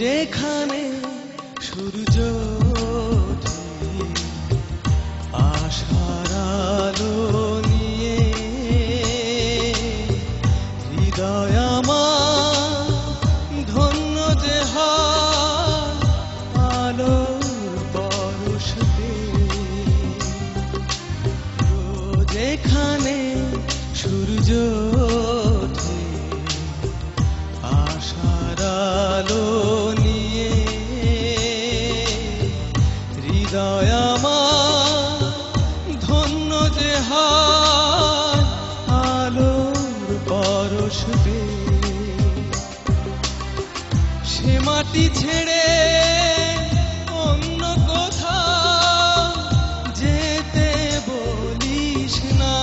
যেখানে সূর্য ওঠে আশার আলো নিয়ে, হৃদয় আমার ধন্য যে হয় আলোর পরশ পেয়ে। যেখানে সূর্য ওঠে আশার আলো নিয়ে, হৃদয় আমার ধন্য যে হয় আলোর পরশ পেয়ে। সে মাটি ছেড়ে অন্য কোথাও যেতে বলিস না,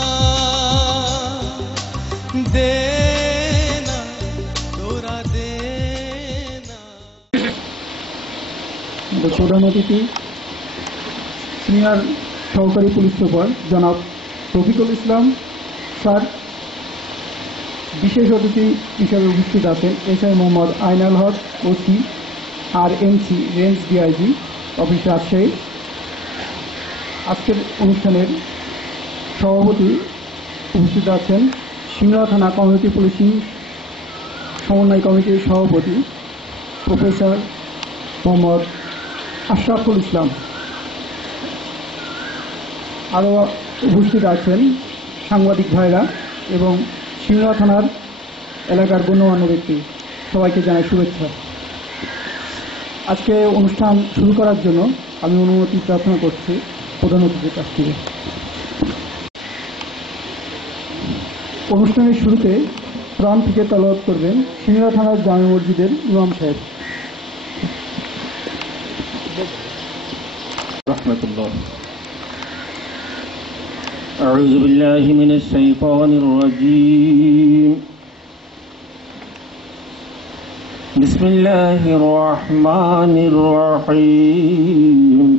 দে না তোরা দে না। প্রধান অতিথি সিনিয়র সহকারী পুলিশ সুপার জনাব রফিকুল ইসলাম স্যার, বিশেষ অতিথি হিসেবে উপস্থিত আছেন SI Mohammad Ainal Haque OC RMC range DIG office Rajshahi. আজকের অনুষ্ঠানের সভাপতি উপস্থিত আছেন সিংড়া থানা কমিউনিটি পুলিশিং সমন্বয় কমিটির সভাপতি প্রফেসর মোহাম্মদ আশরাফুল ইসলাম। আরও উপস্থিত আছেন সাংবাদিক ভাইরা এবং সিংড়া থানার এলাকার গণ্যমান্য ব্যক্তি, সবাইকে জানাই শুভেচ্ছা। আজকে অনুষ্ঠান শুরু করার জন্য আমি অনুমতি প্রার্থনা করছি প্রধান অতিথির কাছ থেকে। অনুষ্ঠানের শুরুতে কোরআন থেকে তেলাওয়াত করবেন সিংড়া থানার জামে মসজিদের ইমাম সাহেব। রাহমাতুল্লাহ। আউযু বিল্লাহি মিনাশ শাইতানির রাজীম। বিসমিল্লাহির রহমানির রহিম।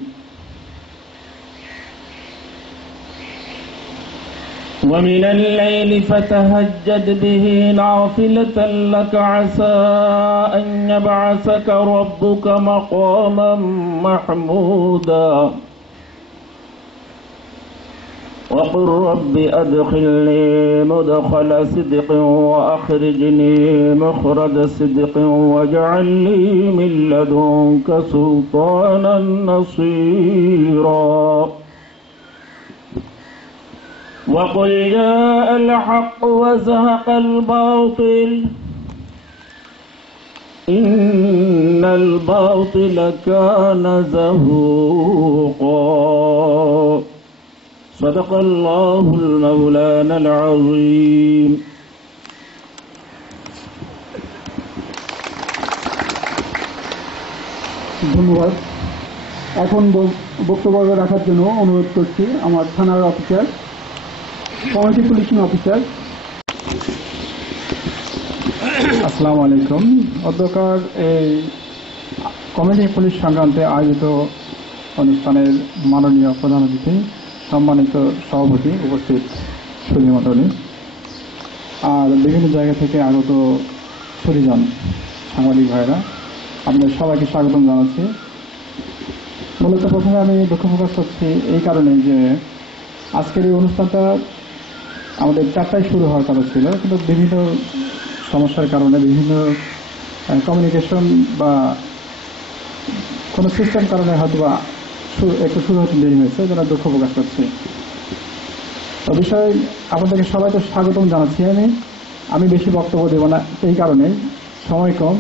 ومن الليل فتهجد به نافلة لك عسى أن يبعثك ربك مقاما محمودا وقل رب أدخلني مدخل صدق وأخرجني مخرج صدق واجعل لي من لدنك سلطانا نصيرا وقل جاء الحق وزهق الباطل إن الباطل كان زهوقا صدق الله المولانا العظيم। ধন্যবাদ। এখন বক্তব্য রাখার জন্য অনুরোধ করছি আমার থানার অফিসার, কমিউনিটি পুলিশিং অফিসার। আসসালামু আলাইকুম। অধ্যকার এই কমিউনিটি পুলিশ সংক্রান্তে আয়োজিত অনুষ্ঠানের মাননীয় প্রধান অতিথি, সম্মানিত সভাপতি, উপস্থিত সুধী মণ্ডলী আর বিভিন্ন জায়গা থেকে আগত পরিজন সাংবাদিক ভাইরা, আপনাদের সবাইকে স্বাগতম জানাচ্ছি। মূলত প্রথমে আমি দুঃখ প্রকাশ করছি এই কারণে যে আজকের এই অনুষ্ঠানটা আমাদের 4টায় শুরু হওয়ার কথা ছিল, কিন্তু বিভিন্ন সমস্যার কারণে, বিভিন্ন কমিউনিকেশন বা কোনো সিস্টেম কারণে হয়তো বা একটু শুরু হতে দেরি হয়েছে, যেটা দুঃখ প্রকাশ করছি। তো বিষয়ে আপনাদেরকে সবাইকে স্বাগতম জানাচ্ছি। আমি বেশি বক্তব্য দেব না এই কারণে, সময় কম।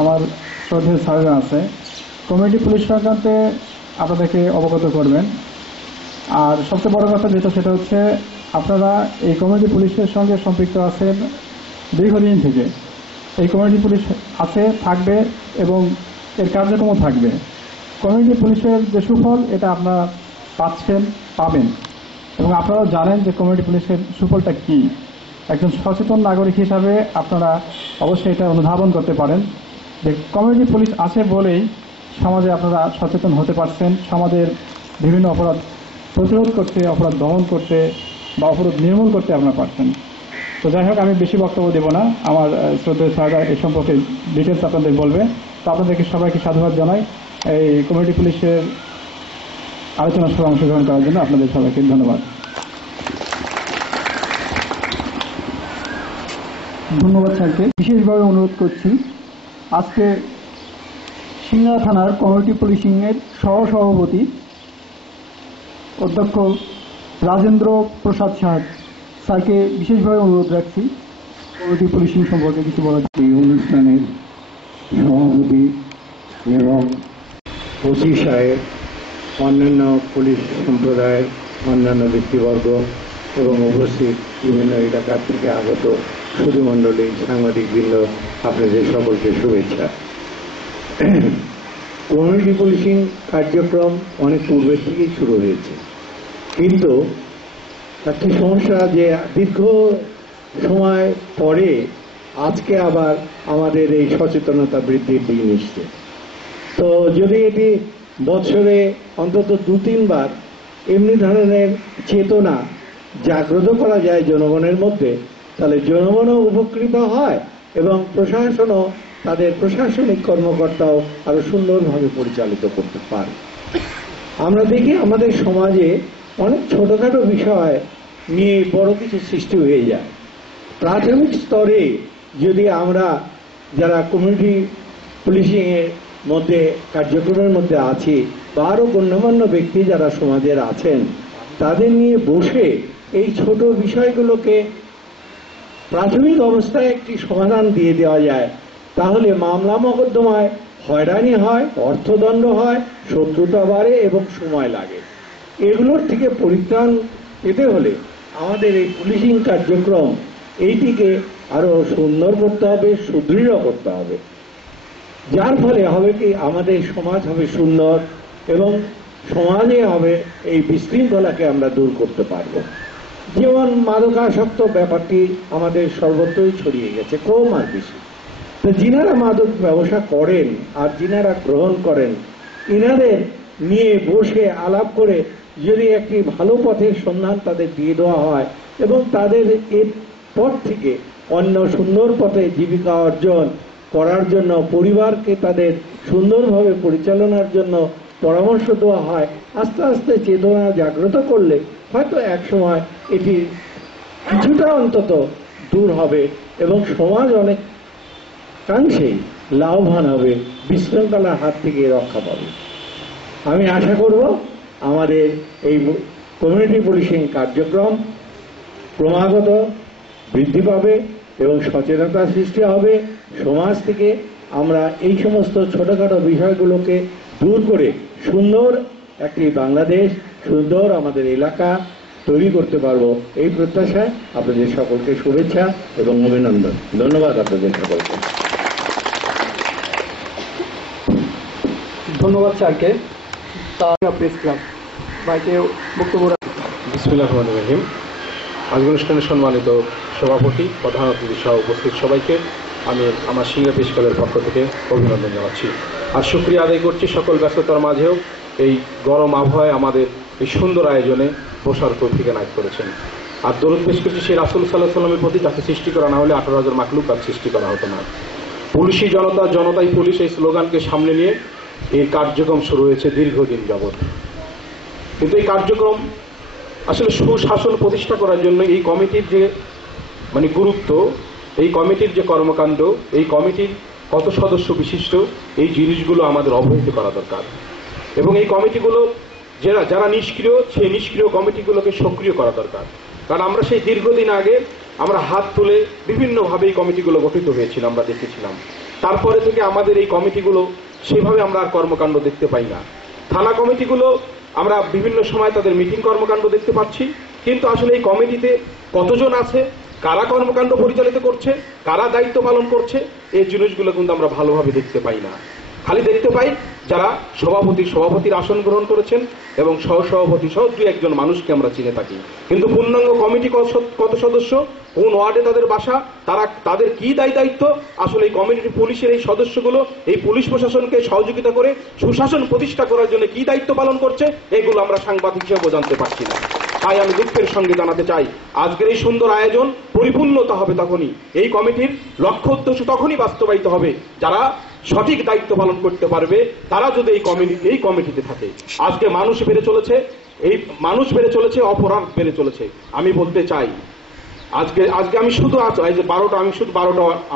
আমার শ্রদ্ধেয় স্যারেরা আছে, কমিউনিটি পুলিশ সংক্রান্তে আপনাদেরকে অবগত করবেন। আর সবচেয়ে বড় কথা যেটা, সেটা হচ্ছে আপনারা এই কমিউনিটি পুলিশের সঙ্গে সম্পৃক্ত আছেন দীর্ঘদিন থেকে। এই কমিউনিটি পুলিশ আছে, থাকবে এবং এর কার্যক্রমও থাকবে। কমিউনিটি পুলিশের যে সুফল, এটা আপনারা পাবেন এবং আপনারা জানেন যে কমিউনিটি পুলিশের সুফলটা কি। একজন সচেতন নাগরিক হিসাবে আপনারা অবশ্যই এটা অনুধাবন করতে পারেন যে কমিউনিটি পুলিশ আছে বলেই সমাজে আপনারা সচেতন হতে পারছেন, সমাজের বিভিন্ন অপরাধ প্রতিরোধ করতে, অপরাধ দমন করতে বা অপরাধ নির্মূল করতে আপনারা পারছেন। তো যাই হোক, আমি বেশি বক্তব্য দেবো না, আমার শ্রদ্ধেয় স্যাররা এ সম্পর্কে ডিটেলস আপনাদের বলবে। তো আপনাদেরকে সবাইকে সাধুবাদ জানাই এই কমিউনিটি পুলিশের আলোচনা সভায় অংশগ্রহণ করার জন্য। আপনাদের সবাইকে ধন্যবাদ। ধন্যবাদ স্যারকে। বিশেষভাবে অনুরোধ করছি, আজকে সিংড়া থানার কমিউনিটি পুলিশিংয়ের সহসভাপতি অধ্যক্ষ রাজেন্দ্র প্রসাদ সাহেব স্যারকে বিশেষভাবে অনুরোধ রাখছি কমিউনিটি পুলিশিং সম্পর্কে কিছু বলার। এই অনুষ্ঠানের সভাপতি এবং ওসি সাহেব, অন্যান্য পুলিশ সম্প্রদায়ের অন্যান্য ব্যক্তিবর্গ এবং উপস্থিত বিভিন্ন এলাকা থেকে আগত সুধীমণ্ডলী, সাংবাদিকবৃন্দ, আপনাদের সকলকে শুভেচ্ছা। কমিউনিটি পুলিশিং কার্যক্রম অনেক পূর্বের থেকেই শুরু হয়েছে, কিন্তু একটি সমস্যা যে দীর্ঘ সময় পরে আজকে আবার আমাদের এই সচেতনতা বৃদ্ধির দিন এসছে। তো যদি এটি বছরে অন্তত 2-3 বার এমনি ধরনের চেতনা জাগ্রত করা যায় জনগণের মধ্যে, তাহলে জনগণও উপকৃত হয় এবং প্রশাসনও তাদের প্রশাসনিক কর্মকর্তাও আরো সুন্দরভাবে পরিচালিত করতে পারে। আমরা দেখি আমাদের সমাজে অনেক ছোটখাটো বিষয় নিয়ে বড় কিছু সৃষ্টি হয়ে যায়। প্রাথমিক স্তরে যদি আমরা যারা কমিউনিটি পুলিশিং এর মধ্যে কার্যক্রমের মধ্যে আছি বা আরো গণ্যমান্য ব্যক্তি যারা সমাজের আছেন, তাদের নিয়ে বসে এই ছোট বিষয়গুলোকে প্রাথমিক অবস্থায় একটি সমাধান দিয়ে দেওয়া যায়, তাহলে মামলা মোকদ্দমায় হয়রানি হয়, অর্থদণ্ড হয়, শত্রুতা বাড়ে এবং সময় লাগে। এগুলোর থেকে পরিত্রাণ পেতে হলে আমাদের এই পুলিশিং কার্যক্রম এইটিকে আরো সুন্দর করতে হবে, সুদৃঢ় করতে হবে, যার ফলে হবে কি আমাদের সমাজ হবে সুন্দর এবং সমাজে হবে এই বিশৃঙ্খলাকে আমরা দূর করতে পারব। যেমন মাদকাসক্ত ব্যাপারটি আমাদের সর্বত্রই ছড়িয়ে গেছে, কম আর বেশি। তো যিনারা মাদক ব্যবসা করেন আর যিনারা গ্রহণ করেন, ইনাদের নিয়ে বসে আলাপ করে যদি একটি ভালো পথের সন্ধান তাদের দিয়ে দেওয়া হয় এবং তাদের এর পর থেকে অন্য সুন্দর পথে জীবিকা অর্জন করার জন্য, পরিবারকে তাদের সুন্দরভাবে পরিচালনার জন্য পরামর্শ দেওয়া হয়, আস্তে আস্তে চেতনা জাগ্রত করলে হয়তো এক সময় এটি কিছুটা অন্তত দূর হবে এবং সমাজ অনেক কাংশেই লাভবান হবে, বিশৃঙ্খলার হাত থেকে রক্ষা পাবে। আমি আশা করব আমাদের এই কমিউনিটি পুলিশিং কার্যক্রম ক্রমাগত বৃদ্ধি পাবে এবং সচেতনতা সৃষ্টি হবে। সমাজ থেকে আমরা এই সমস্ত ছোটখাটো বিষয়গুলোকে দূর করে সুন্দর একটি বাংলাদেশ, সুন্দর আমাদের এলাকা তৈরি করতে পারবো, এই প্রত্যাশায় আপনাদের সকলকে শুভেচ্ছা এবং অভিনন্দন। ধন্যবাদ আপনাদের সকলকে। ধন্যবাদ স্যারকে। প্রেস ক্লাব ভাইকে বক্তব্য। বিসমিল্লাহির রহমানির রহিম। আজকের অনুষ্ঠানের সম্মানিত সভাপতি, প্রধান অতিথি সহ উপস্থিত সবাইকে আমি আমার সিংড়া প্রেস ক্লাবের পক্ষ থেকে অভিনন্দন জানাচ্ছি আর শুকরিয়া আদায় করছি সকল ব্যস্ততার মাঝেও এই গরম আবহাওয়ায় আমাদের এই সুন্দর আয়োজনে বসার তৌফিক এনায়েত করেছেন। আর দরুদ পেশ করছি সেই রাসূল সাল্লাল্লাহু আলাইহি ওয়াসাল্লামের প্রতি, যাকে সৃষ্টি করা না হলে 18,000 মাখলুকাত সৃষ্টি করা হতো না। পুলিশি জনতা, জনতাই পুলিশ, এই স্লোগানকে সামনে নিয়ে এই কার্যক্রম শুরু হয়েছে দীর্ঘদিন যাবৎ। কিন্তু এই কার্যক্রম আসলে সুশাসন প্রতিষ্ঠা করার জন্য এই কমিটির যে গুরুত্ব, এই কমিটির যে কর্মকাণ্ড, এই কমিটির কত সদস্য বিশিষ্ট, এই জিনিসগুলো আমাদের অবহিত করা দরকার এবং এই কমিটিগুলো যারা নিষ্ক্রিয়, সেই নিষ্ক্রিয় কমিটিগুলোকে সক্রিয় করা দরকার। কারণ আমরা সেই দীর্ঘদিন আগে আমরা হাত তুলে বিভিন্নভাবে এই কমিটিগুলো গঠিত হয়েছিল, আমরা দেখেছিলাম। তারপরে থেকে আমাদের এই কমিটিগুলো সেভাবে আমরা আর কর্মকাণ্ড দেখতে পাই না। থানা কমিটিগুলো আমরা বিভিন্ন সময় তাদের মিটিং কর্মকাণ্ড দেখতে পাচ্ছি, কিন্তু আসলে এই কমিটিতে কতজন আছে, কারা কর্মকাণ্ড পরিচালিত করছে, কারা দায়িত্ব পালন করছে, এই জিনিসগুলো কিন্তু আমরা ভালোভাবে দেখতে পাই না। খালি দেখতে পাই যারা সভাপতির আসন গ্রহণ করেছেন এবং সহসভাপতি সহ 2-1 মানুষকে আমরা চিনে থাকি, কিন্তু পূর্ণাঙ্গ কমিটি কত সদস্য, কোন ওয়ার্ডে তাদের বাসা, তাদের কি দায়িত্ব, আসলে এই কমিউনিটি পুলিশের এই সদস্যগুলো এই পুলিশ প্রশাসনকে সহযোগিতা করে সুশাসন প্রতিষ্ঠা করার জন্য কি দায়িত্ব পালন করছে, এগুলো আমরা সাংবাদিক হিসেবে জানতে পারছি না। তাই আমি দুঃখের সঙ্গে জানাতে চাই, আজকের এই সুন্দর আয়োজন পরিপূর্ণতা হবে তখনই, এই কমিটির লক্ষ্য উদ্দেশ্য তখনই বাস্তবায়িত হবে যারা সঠিক দায়িত্ব পালন করতে পারবে, তারা যদি এই কমিটিতে থাকে। আজকে মানুষ বেড়ে চলেছে, অপরাধ বেড়ে চলেছে। আমি বলতে চাই, আজকে আমি শুধু এই যে 12টা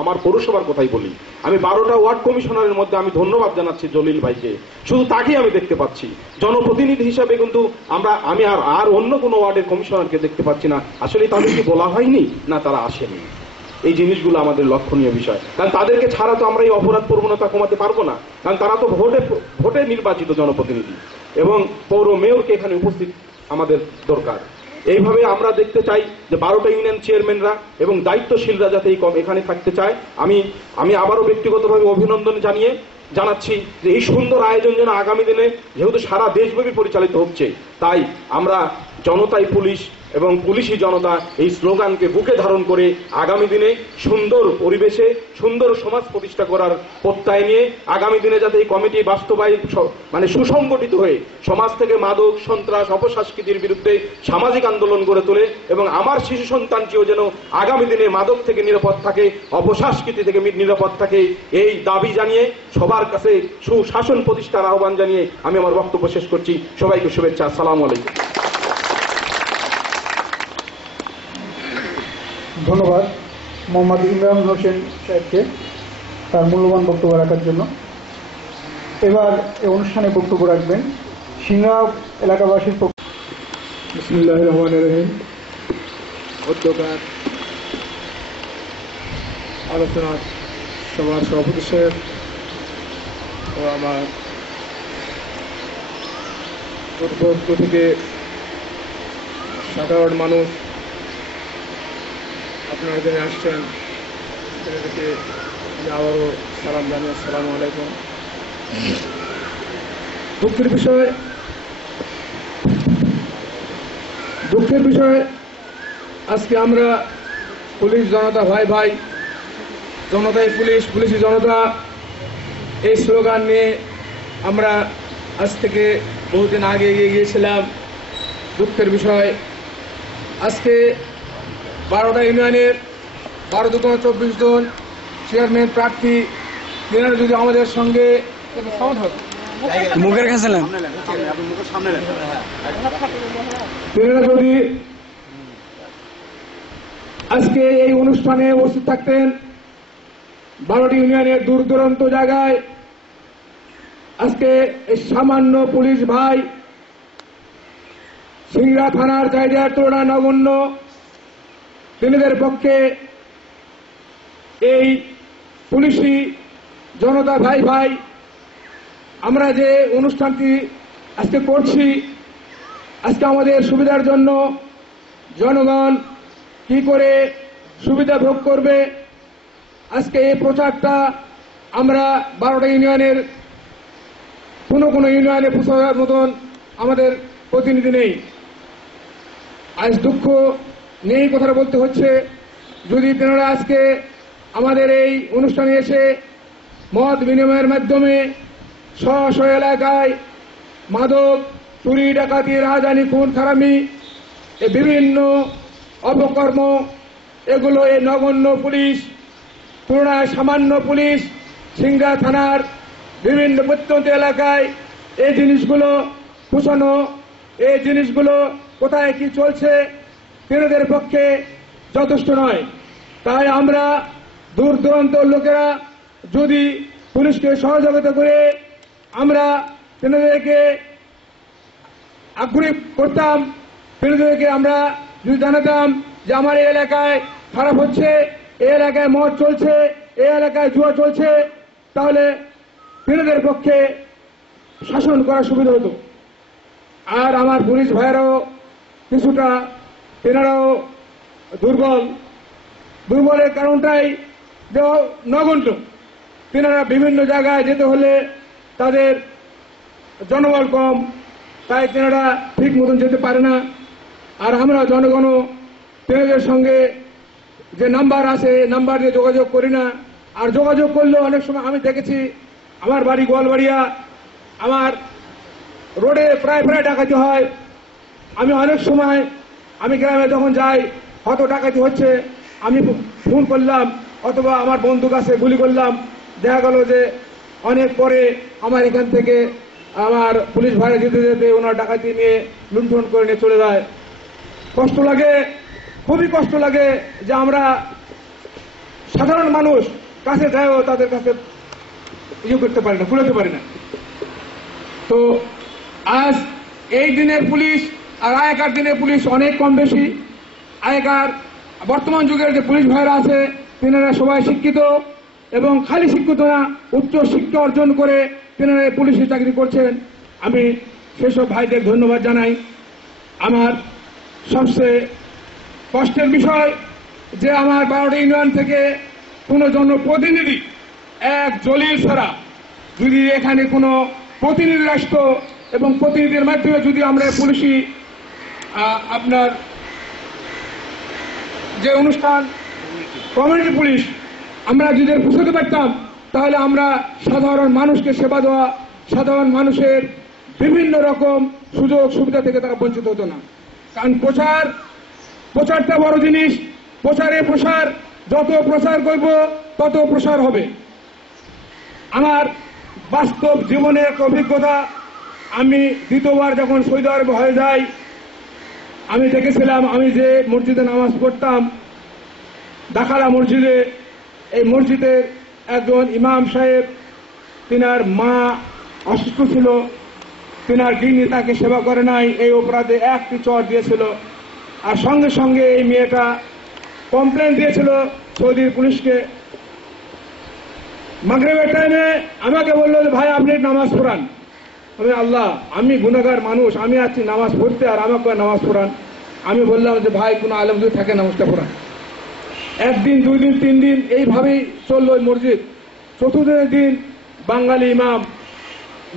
আমার পৌরসভার কথাই বলি, আমি 12টা ওয়ার্ড কমিশনারের মধ্যে আমি ধন্যবাদ জানাচ্ছি জলিল ভাইকে, শুধু তাকেই আমি দেখতে পাচ্ছি জনপ্রতিনিধি হিসাবে, কিন্তু আমি আর অন্য কোনো ওয়ার্ডের কমিশনারকে দেখতে পাচ্ছি না। আসলে তাদেরকে বলা হয়নি না তারা আসেনি, এই জিনিসগুলো আমাদের লক্ষণীয় বিষয়। কারণ তাদেরকে ছাড়া তো আমরা এই অপরাধ প্রবণতা কমাতে পারবো না, কারণ তারা তো ভোটে নির্বাচিত জনপ্রতিনিধি, এবং পৌর মেয়রকে এখানে উপস্থিত আমাদের দরকার। এইভাবে আমরা দেখতে চাই যে 12টা ইউনিয়ন চেয়ারম্যানরা এবং দায়িত্বশীলরা যাতে এখানে থাকতে চায়। আমি আবারও ব্যক্তিগতভাবে অভিনন্দন জানাচ্ছি যে এই সুন্দর আয়োজন যেন আগামী দিনে, যেহেতু সারা দেশব্যাপী পরিচালিত হচ্ছে, তাই আমরা জনতাই পুলিশ এবং পুলিশই জনতা এই স্লোগানকে বুকে ধারণ করে আগামী দিনে সুন্দর পরিবেশে সুন্দর সমাজ প্রতিষ্ঠা করার প্রত্যয় নিয়ে আগামী দিনে যাতে এই কমিটি সুসংগঠিত হয়ে সমাজ থেকে মাদক, সন্ত্রাস, অপসংস্কৃতির বিরুদ্ধে সামাজিক আন্দোলন গড়ে তোলে, এবং আমার শিশু সন্তানটিও যেন আগামী দিনে মাদক থেকে নিরাপদ থাকে, অপসংস্কৃতি থেকে নিরাপদ থাকে, এই দাবি জানিয়ে সবার কাছে সুশাসন প্রতিষ্ঠার আহ্বান জানিয়ে আমি আমার বক্তব্য শেষ করছি। সবাইকে শুভেচ্ছা। আসসালামু আলাইকুম। ধন্যবাদ মোহাম্মদ ইমরান হোসেন সাহেবকে তার মূল্যবান বক্তব্য রাখার জন্য। এবার এই অনুষ্ঠানে বক্তব্য রাখবেন সিংড়া এলাকাবাসীর পক্ষ। বিসমিল্লাহির রহমানির রহিম। অধ্যকার আলোচনা সভার সভাপতি সাহেব ও আমার পক্ষ থেকে সাধারণ মানুষ আপনারা এখানে আসছেন, সেটাকে আমি আবারও সালাম জানাই। আসসালামু আলাইকুম। দুঃখের বিষয় আজকে আমরা পুলিশ জনতা ভাই ভাই, জনতাই পুলিশ, পুলিশই জনতা, এই স্লোগান নিয়ে আমরা আজ থেকে বহুদিন আগে এগিয়ে গিয়েছিলাম। দুঃখের বিষয় আজকে 12টা ইউনিয়নের 12-24 জন চেয়ারম্যান প্রার্থী, তেনারা যদি আমাদের সঙ্গে তেনারা যদি আজকে এই অনুষ্ঠানে উপস্থিত থাকতেন, 12টি ইউনিয়নের দূর দূরান্ত জায়গায় আজকে এই সামান্য পুলিশ ভাই, সিংড়া থানার চাহিদার তুলনায় নগণ্য, তিনাদের পক্ষে এই পুলিশি জনতা ভাই ভাই আমরা যে অনুষ্ঠানটি আজকে করছি, আজকে আমাদের সুবিধার জন্য জনগণ কি করে সুবিধা ভোগ করবে, আজকে এই প্রচারটা আমরা 12টা ইউনিয়নের কোনো ইউনিয়নে পৌঁছার মতন আমাদের প্রতিনিধি নেই। আজ দুঃখ নেই কথাটা বলতে হচ্ছে। যদি তেনারা আজকে আমাদের এই অনুষ্ঠানে এসে মত বিনিময়ের মাধ্যমে স্ব এলাকায় মাদক, চুরি, ডাকাতি, রাজধানী, খুন খারামি, এই বিভিন্ন অপকর্ম, এগুলো এই নগণ্য পুলিশ তুলনায় সামান্য পুলিশ সিংড়া থানার বিভিন্ন প্রত্যন্ত এলাকায় এই জিনিসগুলো পুষানো, এই জিনিসগুলো কোথায় কি চলছে তেনাদের পক্ষে যথেষ্ট নয়। তাই আমরা দূর দূরান্ত লোকেরা যদি পুলিশকে সহযোগিতা করে আমরা তেনাদেরকে আগ্রহী করতাম, তেনাদেরকে আমরা যদি জানাতাম যে আমার এই এলাকায় খারাপ হচ্ছে, এই এলাকায় মদ চলছে, এই এলাকায় জুয়া চলছে, তাহলে তেনাদের পক্ষে শাসন করা সুবিধা হতো। আর আমার পুলিশ ভাইয়েরাও কিছুটা তেনারাও দুর্বলের কারণটাই যে নগণ্য, তেনারা বিভিন্ন জায়গায় যেতে হলে তাদের জনবল কম, তাই তেনারা ঠিক মতন যেতে পারে না। আর আমরা জনগণও তেনাদের সঙ্গে যে নাম্বার আছে নাম্বার দিয়ে যোগাযোগ করি না, আর যোগাযোগ করলেও অনেক সময় আমি দেখেছি আমার বাড়ি গোয়ালবাড়িয়া, আমার রোডে প্রায় ডাকাতি হয়, আমি অনেক সময় আমি গ্রামে যখন যাই হয়তো ডাকাতি হচ্ছে, আমি ফোন করলাম অথবা আমার বন্ধু কাছে গুলি করলাম, দেখা গেল যে অনেক পরে আমার এখান থেকে আমার পুলিশ ভাইরা যেতে যেতে ওনার ডাকাতি নিয়ে লুণ্ঠন করে নিয়ে চলে যায়। কষ্ট লাগে, খুবই কষ্ট লাগে যে আমরা সাধারণ মানুষ কাছে যায়ও তাদের কাছে ইয়ে করতে পারি না, কুলাতে পারি না। তো আজ এই দিনের পুলিশ আর আগেকার দিনের পুলিশ অনেক কম বেশি। আগেকার বর্তমান যুগের যে পুলিশ ভাইরা আছে তেনারা সবাই শিক্ষিত, এবং খালি শিক্ষিত না, উচ্চ শিক্ষা অর্জন করে তেনারা পুলিশে চাকরি করছেন। আমি সেসব ভাইদের ধন্যবাদ জানাই। আমার সবচেয়ে কষ্টের বিষয় যে আমার 12টি ইউনিয়ন থেকে কোনো জনপ্রতিনিধি এক জলিল ছাড়া যদি এখানে কোনো প্রতিনিধি আসতো এবং প্রতিনিধির মাধ্যমে যদি আমরা পুলিশি আপনার যে অনুষ্ঠান কমিউনিটি পুলিশ আমরা যদি বুঝতে পারতাম, তাহলে আমরা সাধারণ মানুষকে সেবা দেওয়া, সাধারণ মানুষের বিভিন্ন রকম সুযোগ সুবিধা থেকে তারা বঞ্চিত হতো না। কারণ প্রচারটা বড় জিনিস, প্রসার, যত প্রচার করব তত প্রসার হবে। আমার বাস্তব জীবনের একটা অভিজ্ঞতা, আমি দ্বিতীয়বার যখন সৌদি আরব হয়ে যাই, আমি দেখেছিলাম আমি যে মসজিদে নামাজ পড়তাম দাখালা মসজিদে, এই মসজিদের একজন ইমাম সাহেব, তিনার মা অসুস্থ ছিল, তিনার গিন্নি তাকে সেবা করে নাই, এই অপরাধে একটি চর দিয়েছিল। আর সঙ্গে সঙ্গে এই মেয়েটা কমপ্লেন দিয়েছিল সৌদির পুলিশকে। মাগরিবের টাইমে আমাকে বললো যে ভাই আপনি নামাজ পড়ান। আমি আল্লাহ, আমি গুনাহগার মানুষ, আমি আছি নামাজ পড়তে আর আমাকে নামাজ পড়ান। আমি বললাম যে ভাই কোনো আলেম যদি থাকে নামাজটা পড়ান। একদিন, 2 দিন, 3 দিন এইভাবেই চললো মসজিদ। চতুর্থ দিন বাঙালি ইমাম,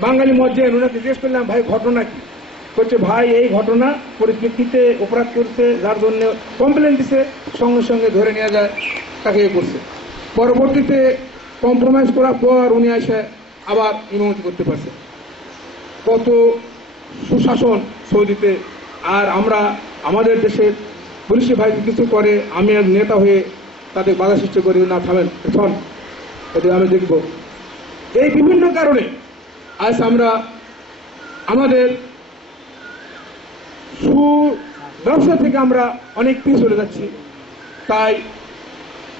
বাঙালি মসজিদ, ওনাকে জিজ্ঞেস করলাম ভাই ঘটনা কি? বলছে ভাই এই ঘটনা পরিপ্রেক্ষিতে অপরাধ করছে, যার জন্য কমপ্লেন দিছে, সঙ্গে সঙ্গে ধরে নিয়ে যায়, তাকে ইয়ে করছে। পরবর্তীতে কম্প্রোমাইজ করার পর উনি এসে আবার ইমামতি করতে পারছে। কত সুশাসন সৌদিতে। আর আমরা আমাদের দেশের পুলিশি ভাই কিছু করে, আমি এক নেতা হয়ে তাদের বাধা সৃষ্টি করি, না থামেন এখন এটা আমি দেখব। এই বিভিন্ন কারণে আজ আমরা আমাদের সুব্যবসা থেকে আমরা অনেক পিছিয়ে চলে যাচ্ছি। তাই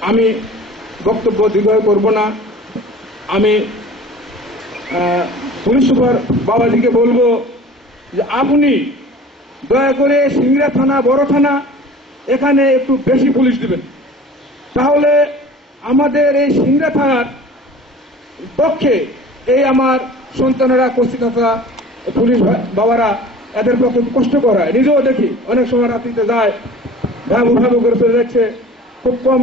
আমি বক্তব্য দীর্ঘায়ু করব না। আমি পুলিশ সুপার বাবাজিকে বলবো যে আপনি দয়া করে সিংড়া থানা, বড় থানা, এখানে একটু বেশি পুলিশ দিবেন। তাহলে আমাদের এই সিংড়া থানার পক্ষে এই আমার সন্তানেরা, কচিকাতা পুলিশ বাবারা, এদের পক্ষে কষ্ট করা হয়। নিজেও দেখি অনেক সময় রাত্রিতে যায়, ভাবু ভাবু করে চলে যাচ্ছে, খুব কম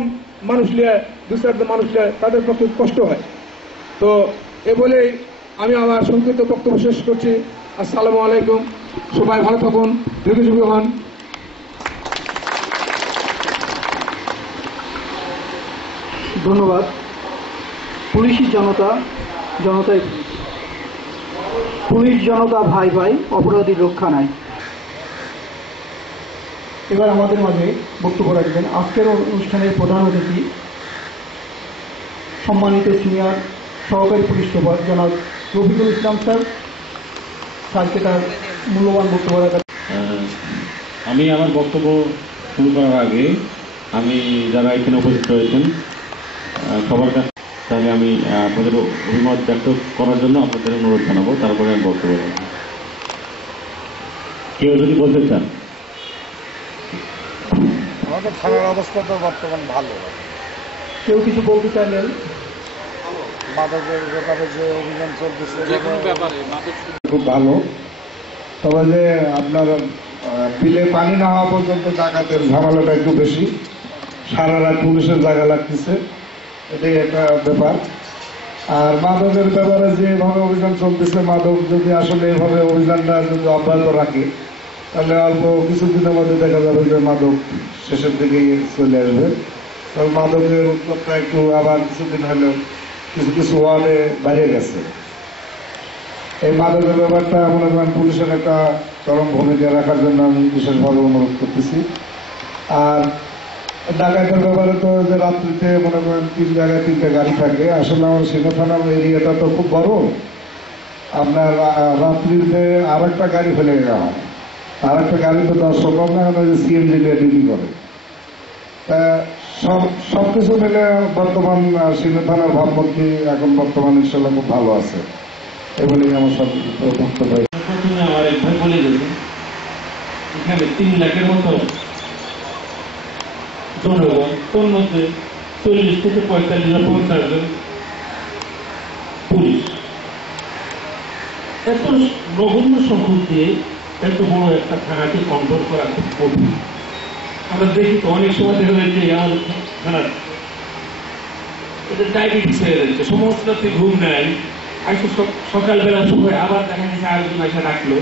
মানুষ নিয়ে, 2-4 মানুষ নিয়ে, তাদের পক্ষে কষ্ট হয়। তো এ বলেই আমি আমার সংক্ষিপ্ত বক্তব্য শেষ করছি। আসসালামু আলাইকুম, সবাই ভালো থাকুন, দীর্ঘজীবী হন। ধন্যবাদ। পুলিশি জনতা, জনতাই পুলিশ জনতা ভাই ভাই, অপরাধীর রক্ষা নাই। এবার আমাদের মাঝে বক্তব্য রাখবেন আজকের অনুষ্ঠানের প্রধান অতিথি, সম্মানিত সিনিয়র সহকারী পুলিশ সুপার জনাব রফিকুল ইসলাম স্যার। স্যারকে তার মূল্যবান বক্তব্য রাখার। আমি আমার বক্তব্য শুরু করার আগে আমি যারা এখানে উপস্থিত রয়েছেন সবার কাছে তাহলে আমি আপনাদের অভিমত ব্যক্ত করার জন্য আপনাদের অনুরোধ জানাবো, তারপরে আমি বক্তব্য রাখবো। কেউ যদি বলতে চান? আমাদের থানার অবস্থা তো বর্তমান ভালো। কেউ কিছু বলতে চাইলেন? মাদকের ব্যাপারে যে অভিযান চলতেছে খুব ভালো। তবে যে আপনার বিলে পানি না হওয়া পর্যন্ত ডাকাতের ঝামেলাটা একটু বেশি, সারা রাত পুলিশের জায়গা লাগতেছে, এটাই একটা ব্যাপার। আর মাদকের ব্যাপারে যেভাবে অভিযান চলতেছে, মাদক যদি আসলে এভাবে অভিযানটা যদি অব্যাহত রাখে, তাহলে অল্প কিছুদিনের মধ্যে দেখা যাবে যে মাদক শেষের দিকে চলে আসবে। তবে মাদকের উত্তরটা একটু আবার কিছুদিন হলেও কিছু কিছু ওয়ার্ডে বাইরে গেছে। এই মাদকের ব্যাপারটা মনে করেন পুলিশের একটা চরম ভূমিকা রাখার জন্য আমি বিশেষভাবে অনুরোধ করতেছি। আর ডাকাতের ব্যাপারে তো যে রাত্রিতে মনে করেন 3 জায়গায় 3টে গাড়ি থাকে, আসলে আমার সিংহ থানার এরিয়াটা তো খুব বড়। আপনার রাত্রিতে আর একটা গাড়ি ফেলে দেওয়া হয়, আর একটা গাড়ি তো দেওয়া সম্ভব না, কারণ সিএনজি দিয়ে ডিউটি করে। তা সবকিছু মিলে বর্তমান সিংহ থানার ভাবমূর্তি এখন বর্তমান ইনশাল্লাহ খুব ভালো আছে, এগুলি আমার সব বক্তব্য। প্রথমে আমার এক ভাই বলে গেছে এখানে 3 লাখের মতো জনগণ, তোর মধ্যে 40 থেকে 45 জন 50 জন পুলিশ। এত নগণ্য সংখ্যক দিয়ে এত বড় একটা থানাকে কন্ট্রোল করা খুব কঠিন। আমরা দেখি তো অনেক সময় দেখা যাচ্ছে আমাদের থানার এটা ডায়াবেটিস হয়ে যাচ্ছে, সমস্ত রাত্রে ঘুম নেয়, আসলে সকালবেলা সময় আবার দেখা যাচ্ছে আরেকজন এসে রাখলো।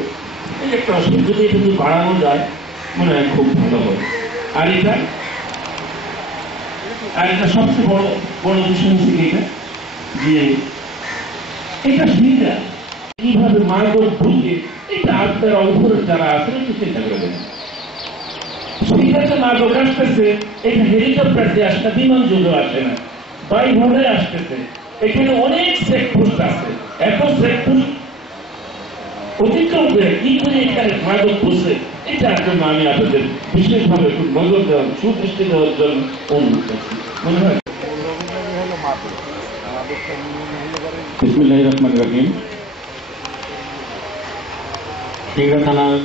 এই একটা অসুবিধা, যদি এটা যদি বাড়ানো যায় মনে হয় খুব ভালো হয়। আর এটা সবচেয়ে বড় বিষয় হচ্ছে এটা যে এটা সুবিধা কিভাবে মারগর ঢুকে এটা আপনার অপরের যারা আছে একটু চিন্তা করে দেবেন। সুবিধাতে মারগর আসতেছে, এটা হেলিকপ্টার দিয়ে আসে না, বিমান যোগে আসে না, বায়ুভাবে আসতেছে। এখানে অনেক চেকপোস্ট আছে, এত চেকপোস্ট অতিক্রম করে কি করে এখানে মারগর বসে, এটার জন্য আমি আপনাদের বিশেষভাবে একটু নজর দেওয়ার, সুদৃষ্টি দেওয়ার জন্য অনুরোধ করছি। মনে হয় বিসমিল্লাহির রহমানির রহিম। সিংড়া থানার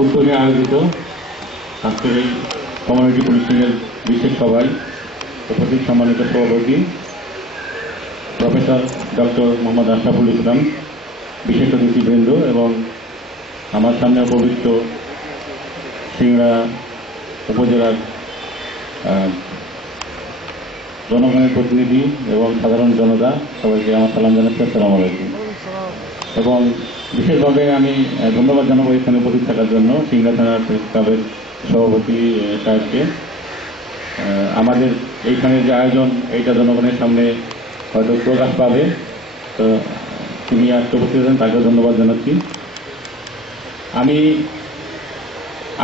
উদ্যোগে আয়োজিত আজকের এই কমিউনিটি পুলিশিংয়ের বিশেষ সভায় উপস্থিত সম্মানিত সভাপতি প্রফেসর ডক্টর মোহাম্মদ আশরাফুল ইসলাম, বিশেষ অতিথিবৃন্দ এবং আমার সামনে পবিত্র সিংড়া উপজেলার জনগণের প্রতিনিধি এবং সাধারণ জনতা, সবাইকে আমার সালাম জানাচ্ছি, আসসালামু আলাইকুম। এবং বিশেষভাবে আমি ধন্যবাদ জানাবো এখানে উপস্থিত থাকার জন্য সিংড়া থানার প্রেস ক্লাবের সভাপতি সাহেবকে। আমাদের এইখানে যে আয়োজন, এইটা জনগণের সামনে হয়তো প্রকাশ পাবে, তো তিনি আজকে উপস্থিত আছেন, তাকে ধন্যবাদ জানাচ্ছি। আমি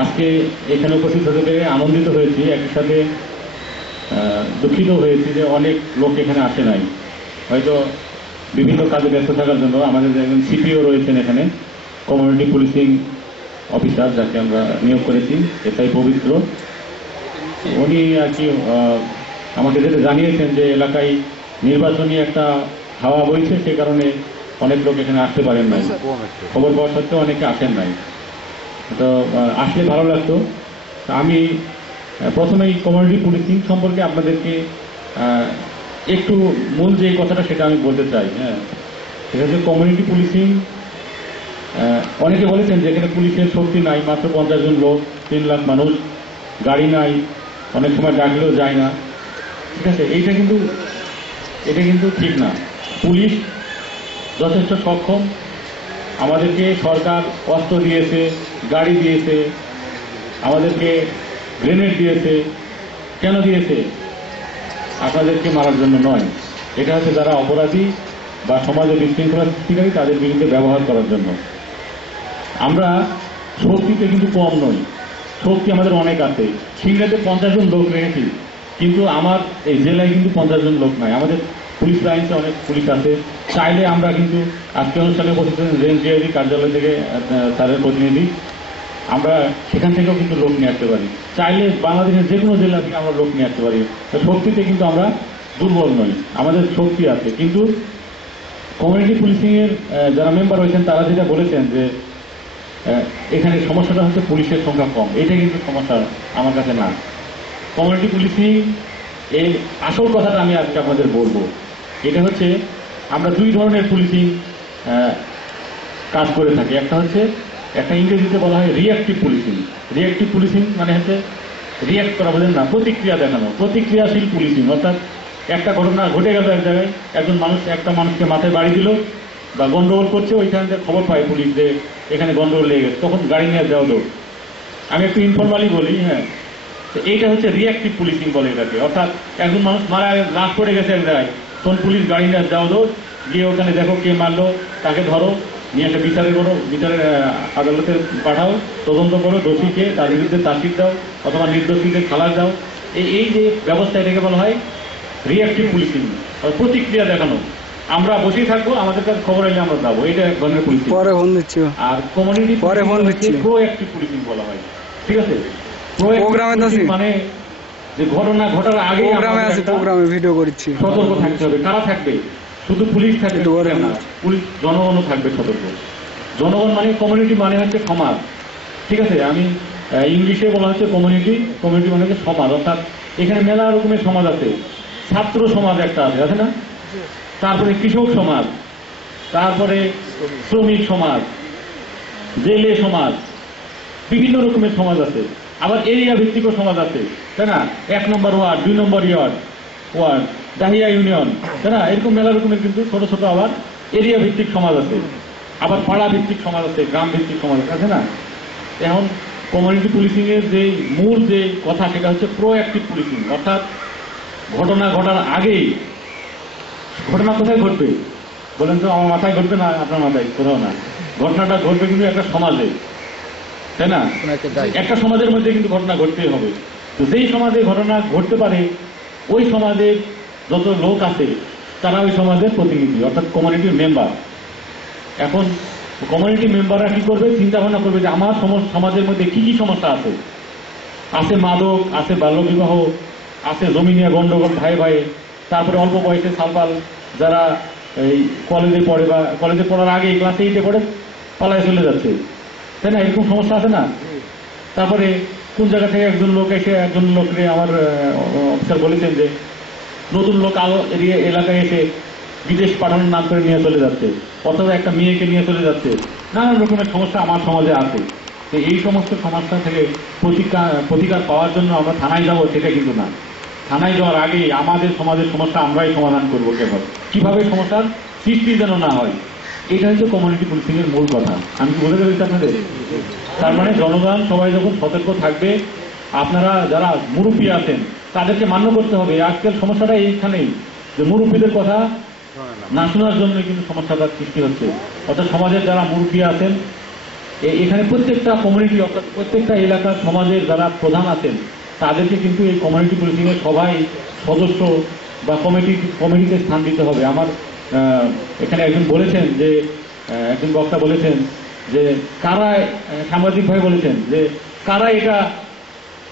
আজকে এখানে উপস্থিত হতে পেরে আনন্দিত হয়েছি, একই সাথে দুঃখিত হয়েছি যে অনেক লোক এখানে আসে নাই, হয়তো বিভিন্ন কাজে ব্যস্ত থাকার জন্য। আমাদের একজন সিপিও রয়েছেন এখানে, কমিউনিটি পুলিশিং অফিসার, যাকে আমরা নিয়োগ করেছি, এটাই পবিত্র। উনি আর কি আমাকে যেটা জানিয়েছেন যে এলাকায় নির্বাচনী একটা হাওয়া বইছে, সে কারণে অনেক লোক এখানে আসতে পারেন নাই, খবর পাওয়া সত্ত্বেও অনেকে আসেন নাই। তো আসলে ভালো লাগতো। আমি প্রথমেই কমিউনিটি পুলিশিং সম্পর্কে আপনাদেরকে একটু মূল যে কথাটা সেটা আমি বলতে চাই। হ্যাঁ, সেটা হচ্ছে কমিউনিটি পুলিশিং। অনেকে বলেছেন যে এখানে পুলিশের শক্তি নাই, মাত্র 50 জন লোক, 3 লাখ মানুষ, গাড়ি নাই, অনেক সময় ডাকলেও যায় না। ঠিক আছে, এটা কিন্তু ঠিক না। পুলিশ যথেষ্ট সক্ষম, আমাদেরকে সরকার অস্ত্র দিয়েছে, গাড়ি দিয়েছে, আমাদেরকে গ্রেনেড দিয়েছে। কেন দিয়েছে? আপনাদেরকে মারার জন্য নয়, এটা হচ্ছে যারা অপরাধী বা সমাজে বিশৃঙ্খলা সৃষ্টিকারী তাদের বিরুদ্ধে ব্যবহার করার জন্য। আমরা শক্তিতে কিন্তু কম নই, শক্তি আমাদের অনেক আছে। সিংড়াতে 50 জন লোক রেখেছি, কিন্তু আমার এই জেলায় কিন্তু 50 জন লোক নাই। আমাদের পুলিশ লাইন্সে অনেক পুলিশ আছে, চাইলে আমরা কিন্তু আজকে অনুষ্ঠানে উপস্থিত রেঞ্জ ডিআইজি কার্যালয় থেকে স্যারের প্রতিনিধি, আমরা সেখান থেকেও কিন্তু লোক নিয়ে আসতে পারি। চাইলে বাংলাদেশের যে কোনো জেলা থেকে আমরা লোক নিয়ে আসতে পারি। শক্তিতে কিন্তু আমরা দুর্বল নই, আমাদের শক্তি আছে। কিন্তু কমিউনিটি পুলিশিংয়ের যারা মেম্বার হয়েছেন তারা যেটা বলেছেন যে এখানে সমস্যাটা হচ্ছে পুলিশের সংখ্যা কম, এটা কিন্তু সমস্যা আমার কাছে না। কমিউনিটি পুলিশিং এর আসল কথাটা আমি আজকে আপনাদের বলবো। এটা হচ্ছে আমরা 2 ধরনের পুলিশিং কাজ করে থাকি। একটা ইংরেজিতে বলা হয় রিঅ্যাক্টিভ পুলিশিং। রিঅ্যাক্টিভ পুলিশিং মানে হচ্ছে রিঅ্যাক্ট করা, বোঝেন না, প্রতিক্রিয়া দেখানো, প্রতিক্রিয়াশীল পুলিশিং। অর্থাৎ একটা ঘটনা ঘটে গেল এক জায়গায়, একটা মানুষকে মাথায় বাড়ি দিল বা গন্ডগোল করছে, ওইখান থেকে খবর পায় পুলিশ যে এখানে গন্ডগোল লেগে গেছে, তখন গাড়ি নিয়ে যাওয়া দৌড়। আমি একটু ইনফরমালি বলি, হ্যাঁ, তো এইটা হচ্ছে রিঅ্যাক্টিভ পুলিশিং বলে এটাকে। অর্থাৎ একজন মানুষ লাশ পড়ে গেছে এক জায়গায়, তখন পুলিশ গাড়ি নিয়ে যাওয়া দৌড়, গিয়ে ওখানে দেখো কে মারলো, তাকে ধরো, নিয়ে একটা বিচারের আদালতে পাঠাও, তদন্ত করো, দোষীকে তার বিরুদ্ধে চার্জশিট দাও অথবা নির্দোষীদের খালাস দাও। এই যে ব্যবস্থা, এটাকে বলা হয় রিঅ্যাক্টিভ পুলিশিং, প্রতিক্রিয়া দেখানো। আমরা বসেই থাকবো, আমাদের কাছে খবর এলে আমরা যাবো, এটা এক ধরনের পুলিশিং। আর কমিউনিটি প্রোঅ্যাক্টিভ পুলিশিং বলা হয়। ঠিক আছে, মানে যে ঘটনা ঘটার আগে ভিডিও করছি, সতর্ক থাকতে হবে। কারা থাকবে? শুধু পুলিশ থাকবে না, পুলিশ জনগণও থাকবে সতর্ক। জনগণ মানে কমিউনিটি মানে হচ্ছে সমাজ। ঠিক আছে, আমি ইংলিশে বলা হচ্ছে কমিউনিটি মানে হচ্ছে সমাজ। অর্থাৎ এখানে মেলা রকমের সমাজ আছে। ছাত্র সমাজ একটা আছে না, তারপরে কৃষক সমাজ, তারপরে শ্রমিক সমাজ, জেলে সমাজ, বিভিন্ন রকমের সমাজ আছে। আবার এরিয়া ভিত্তিক সমাজ আছে, তাই না? 1 নম্বর ওয়ার্ড, 2 নম্বর ওয়ার্ড, দাহিয়া ইউনিয়ন, তাই না? এরকম মেলা রকমের কিন্তু ছোট ছোট আবার এরিয়া ভিত্তিক সমাজ আছে। আবার পাড়া ভিত্তিক সমাজ আছে, গ্রাম ভিত্তিক সমাজ আছে না? এখন কমিউনিটি পুলিশিং এর যে মূল যে কথা, সেটা হচ্ছে প্রোঅ্যাক্টিভ পুলিশিং। অর্থাৎ ঘটনা ঘটার আগেই, ঘটনা কোথায় ঘটবে বলেন তো? আমার মাথায় ঘটবে না, আপনার মাথায় কোথাও না। ঘটনাটা ঘটবে কিন্তু একটা সমাজে, তাই না? একটা সমাজের মধ্যে কিন্তু ঘটনা ঘটতেই হবে। তো যেই সমাজে ঘটনা ঘটতে পারে, ওই সমাজের যত লোক আছে তারা ওই সমাজের প্রতিনিধি, অর্থাৎ কমিউনিটির মেম্বার। এখন কমিউনিটি মেম্বাররা কি করবে? চিন্তা ভাবনা করবে যে আমার সমাজের মধ্যে কি কি সমস্যা আছে। আছে মাদক, আছে বাল্যবিবাহ, আছে জমি নিয়ে গন্ডগোল ভাই ভাই, তারপরে অল্প বয়সে সালপাল যারা এই কলেজে পড়ে বা কলেজে পড়ার আগে ক্লাস 8-এ পড়ে পালায় চলে যাচ্ছে, তাই না? এরকম সমস্যা আছে না? তারপরে কোন জায়গা থেকে একজন লোক এসে একজন লোককে, আমার অফিসার বলেছেন যে নতুন লোক এলাকায় এসে বিদেশ পাঠানোর নাম করে নিয়ে চলে যাচ্ছে, অথবা একটা মেয়েকে নিয়ে চলে যাচ্ছে। নানান রকমের সমস্যা আমার সমাজে আছে। তো এই সমস্ত সমস্যা থেকে প্রতিকার পাওয়ার জন্য আমরা থানায় যাবো সেটা কিন্তু না। থানায় যাওয়ার আগে আমাদের সমাজের সমস্যা আমরাই সমাধান করবো। কেবল কিভাবে সমস্যার সৃষ্টি যেন না হয়, এটা হচ্ছে কমিউনিটি পুলিশিং এর মূল কথা। আমি কি বলে দেবো আপনাদের? তার মানে জনগণ সবাই যখন সতর্ক থাকবে, আপনারা যারা মুরব্বী আছেন তাদেরকে মান্য করতে হবে। আজকের সমস্যাটা এইখানেই, যে মুরব্বীদের কথা না শোনার জন্য কিন্তু সমস্যাটার সৃষ্টি হচ্ছে। অর্থাৎ সমাজের যারা মুরব্বী আছেন, এখানে প্রত্যেকটা কমিউনিটি, অর্থাৎ প্রত্যেকটা এলাকার সমাজের যারা প্রধান আছেন, তাদেরকে কিন্তু এই কমিউনিটি পুলিশিং এর সবাই সদস্য বা কমিটিতে স্থান দিতে হবে। আমার এখানে একজন বলেছেন যে, একজন বক্তা বলেছেন যে কারা, সাংবাদিক ভাই বলেছেন যে কারা এটা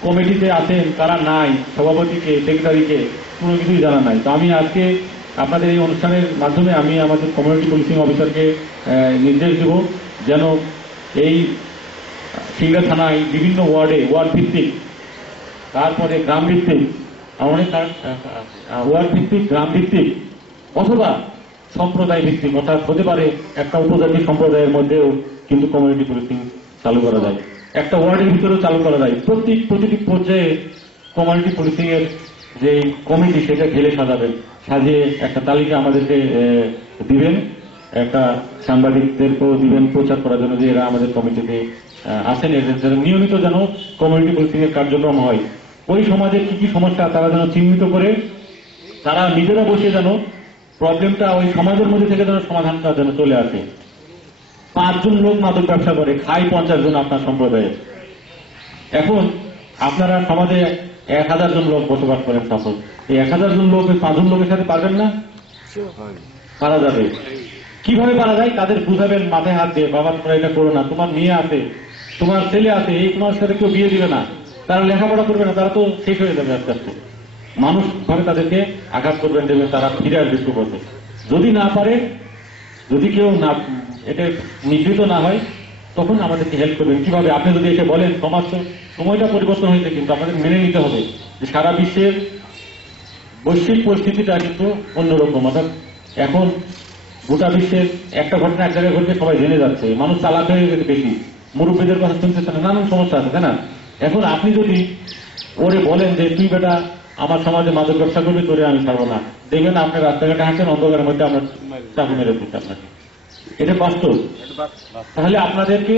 কমিটিতে আছেন, কারা নাই, সভাপতিকে, সেক্রেটারিকে কোনো কিছুই জানা নাই। তো আমি আজকে আপনাদের এই অনুষ্ঠানের মাধ্যমে আমি আমাদের কমিউনিটি পুলিশিং অফিসারকে নির্দেশ দেব যেন এই সিংড়া থানায় বিভিন্ন ওয়ার্ড ভিত্তিক, তারপরে গ্রাম ভিত্তিক, অনেক ওয়ার্ড ভিত্তিক, গ্রাম ভিত্তিক অথবা সম্প্রদায় ভিত্তিক, অর্থাৎ হতে পারে একটা উপজাতি সম্প্রদায়ের মধ্যেও কিন্তু কমিউনিটি পুলিশিং চালু করা যায়, একটা ওয়ার্ডের ভিতরেও চালু করা যায়। প্রতিটি পর্যায়ে কমিউনিটি পুলিশিং এর যে কমিটি, সেটা ঢেলে সাজিয়ে একটা তালিকা আমাদেরকে দিবেন, একটা সাংবাদিকদেরকেও দিবেন প্রচার করার জন্য যে এরা আমাদের কমিটিতে আসেন, এদের নিয়মিত যেন কমিউনিটি পুলিশিং এর কার্যক্রম হয়। ওই সমাজের কি কি সমস্যা তারা যেন চিহ্নিত করে তারা নিজেরা বসে যেন প্রবলেমটা ওই সমাজের মধ্যে থেকে যেন সমাধানটা যেন চলে আসে। 5 জন লোক মাদক ব্যবসা করে, খায় 50 জন আপনার সম্প্রদায়ে। এখন আপনারা সমাজে 1000 জন লোক বসবাস করেন, তখন এই 1000 জন লোক ওই 5 জন লোকের সাথে পারবেন না? পারা যাবে। কিভাবে পারা যায়? তাদের বুঝাবেন মাথায় হাত দিয়ে, বাবা তোমরা এটা করো না, তোমার মেয়ে আছে, তোমার ছেলে আছে, এই তোমার সাথে কেউ বিয়ে দিবে না, তারা লেখাপড়া করবে না, তারা তো শেষ হয়ে যাবে আস্তে আস্তে। মানুষ ভাবে তাদেরকে আঘাত করবেন, দেবে, তারা ফিরে আসবে সুপথে। যদি না পারে, যদি কেউ না এটা নিবৃত না হয়, তখন আমাদেরকে হেল্প করবেন। কিভাবে? আপনি যদি এসে বলেন সমাজ সময়টা পরিবর্তন হয়েছে, কিন্তু আপনাদের মেনে নিতে হবে যে সারা বিশ্বের বৈশ্বিক পরিস্থিতিটা কিন্তু অন্যরকম। অর্থাৎ এখন গোটা বিশ্বের একটা ঘটনা এক জায়গায় ঘটে সবাই জেনে যাচ্ছে, মানুষ চালাক হয়ে গেছে বেশি, মুরব্বীদের কথা শুনতেছে না, নানান সমস্যা আছে, তাই না? এখন আপনি যদি ওরে বলেন যে তুই বেটা আমার সমাজে মাদক ব্যবসা করবি, তোরে আমি ছাড়বো না, দেখবেন আপনি রাস্তাঘাটে হাঁটেন, অন্ধকারের মধ্যে আমরা চাকু মেরে দিচ্ছি আপনাকে। এটা বাস্তব। তাহলে আপনাদেরকে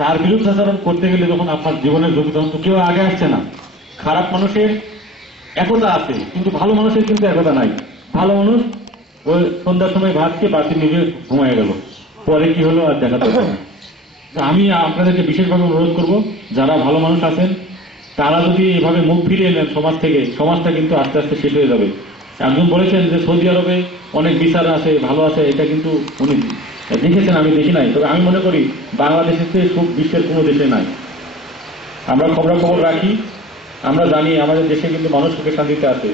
তার বিরুদ্ধে আচরণ করতে গেলে যখন আপনার জীবনের ঝুঁকি, তখন তো কেউ আগে আসছে না। খারাপ মানুষের একতা আছে, কিন্তু ভালো মানুষের কিন্তু একতা নাই। ভালো মানুষ ওই সন্ধ্যার সময় ভাত খেয়ে বাড়তি নিজে ঘুমায় গেল, পরে কি হলো আর দেখা যাবে না। আমি আপনাদেরকে বিশেষভাবে অনুরোধ করব, যারা ভালো মানুষ আছেন তারা যদি এভাবে মুখ ফিরিয়ে নেন সমাজ থেকে, সমাজটা কিন্তু আস্তে আস্তে শেষ হয়ে যাবে। একজন বলেছেন যে সৌদি আরবে অনেক বিচার আছে, ভালো আছে, এটা কিন্তু উনি দেখেছেন, আমি দেখি নাই। তবে আমি মনে করি বাংলাদেশের চেয়ে সুখ বিশ্বের কোনো দেশে নাই। আমরা খবরাখবর রাখি, আমরা জানি আমাদের দেশে কিন্তু মানুষ সুখে শান্তিতে আছে,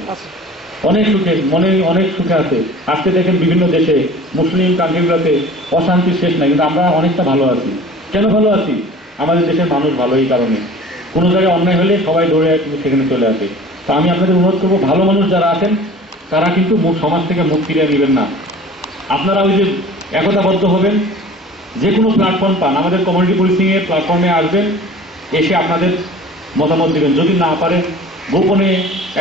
অনেক সুখে, মনে অনেক সুখে আছে। আজকে দেখেন বিভিন্ন দেশে মুসলিম কান্ট্রিগুলোতে অশান্তির শেষ নাই, কিন্তু আমরা অনেকটা ভালো আছি। কেন ভালো আছি? আমাদের দেশের মানুষ ভালো, এই কারণে। কোনো জায়গায় অন্যায় হলে সবাই দৌড়ে কিন্তু সেখানে চলে আসে। তো আমি আপনাদের অনুরোধ করবো, ভালো মানুষ যারা আছেন তারা কিন্তু সমাজ থেকে মুখ ফিরিয়ে নেবেন না। আপনারা ওই যে একতাবদ্ধ হবেন, যে কোনো প্ল্যাটফর্ম পান, আমাদের কমিউনিটি পুলিশিং এর প্ল্যাটফর্মে আসবেন, এসে আপনাদের মতামত দিবেন। যদি না পারেন গোপনে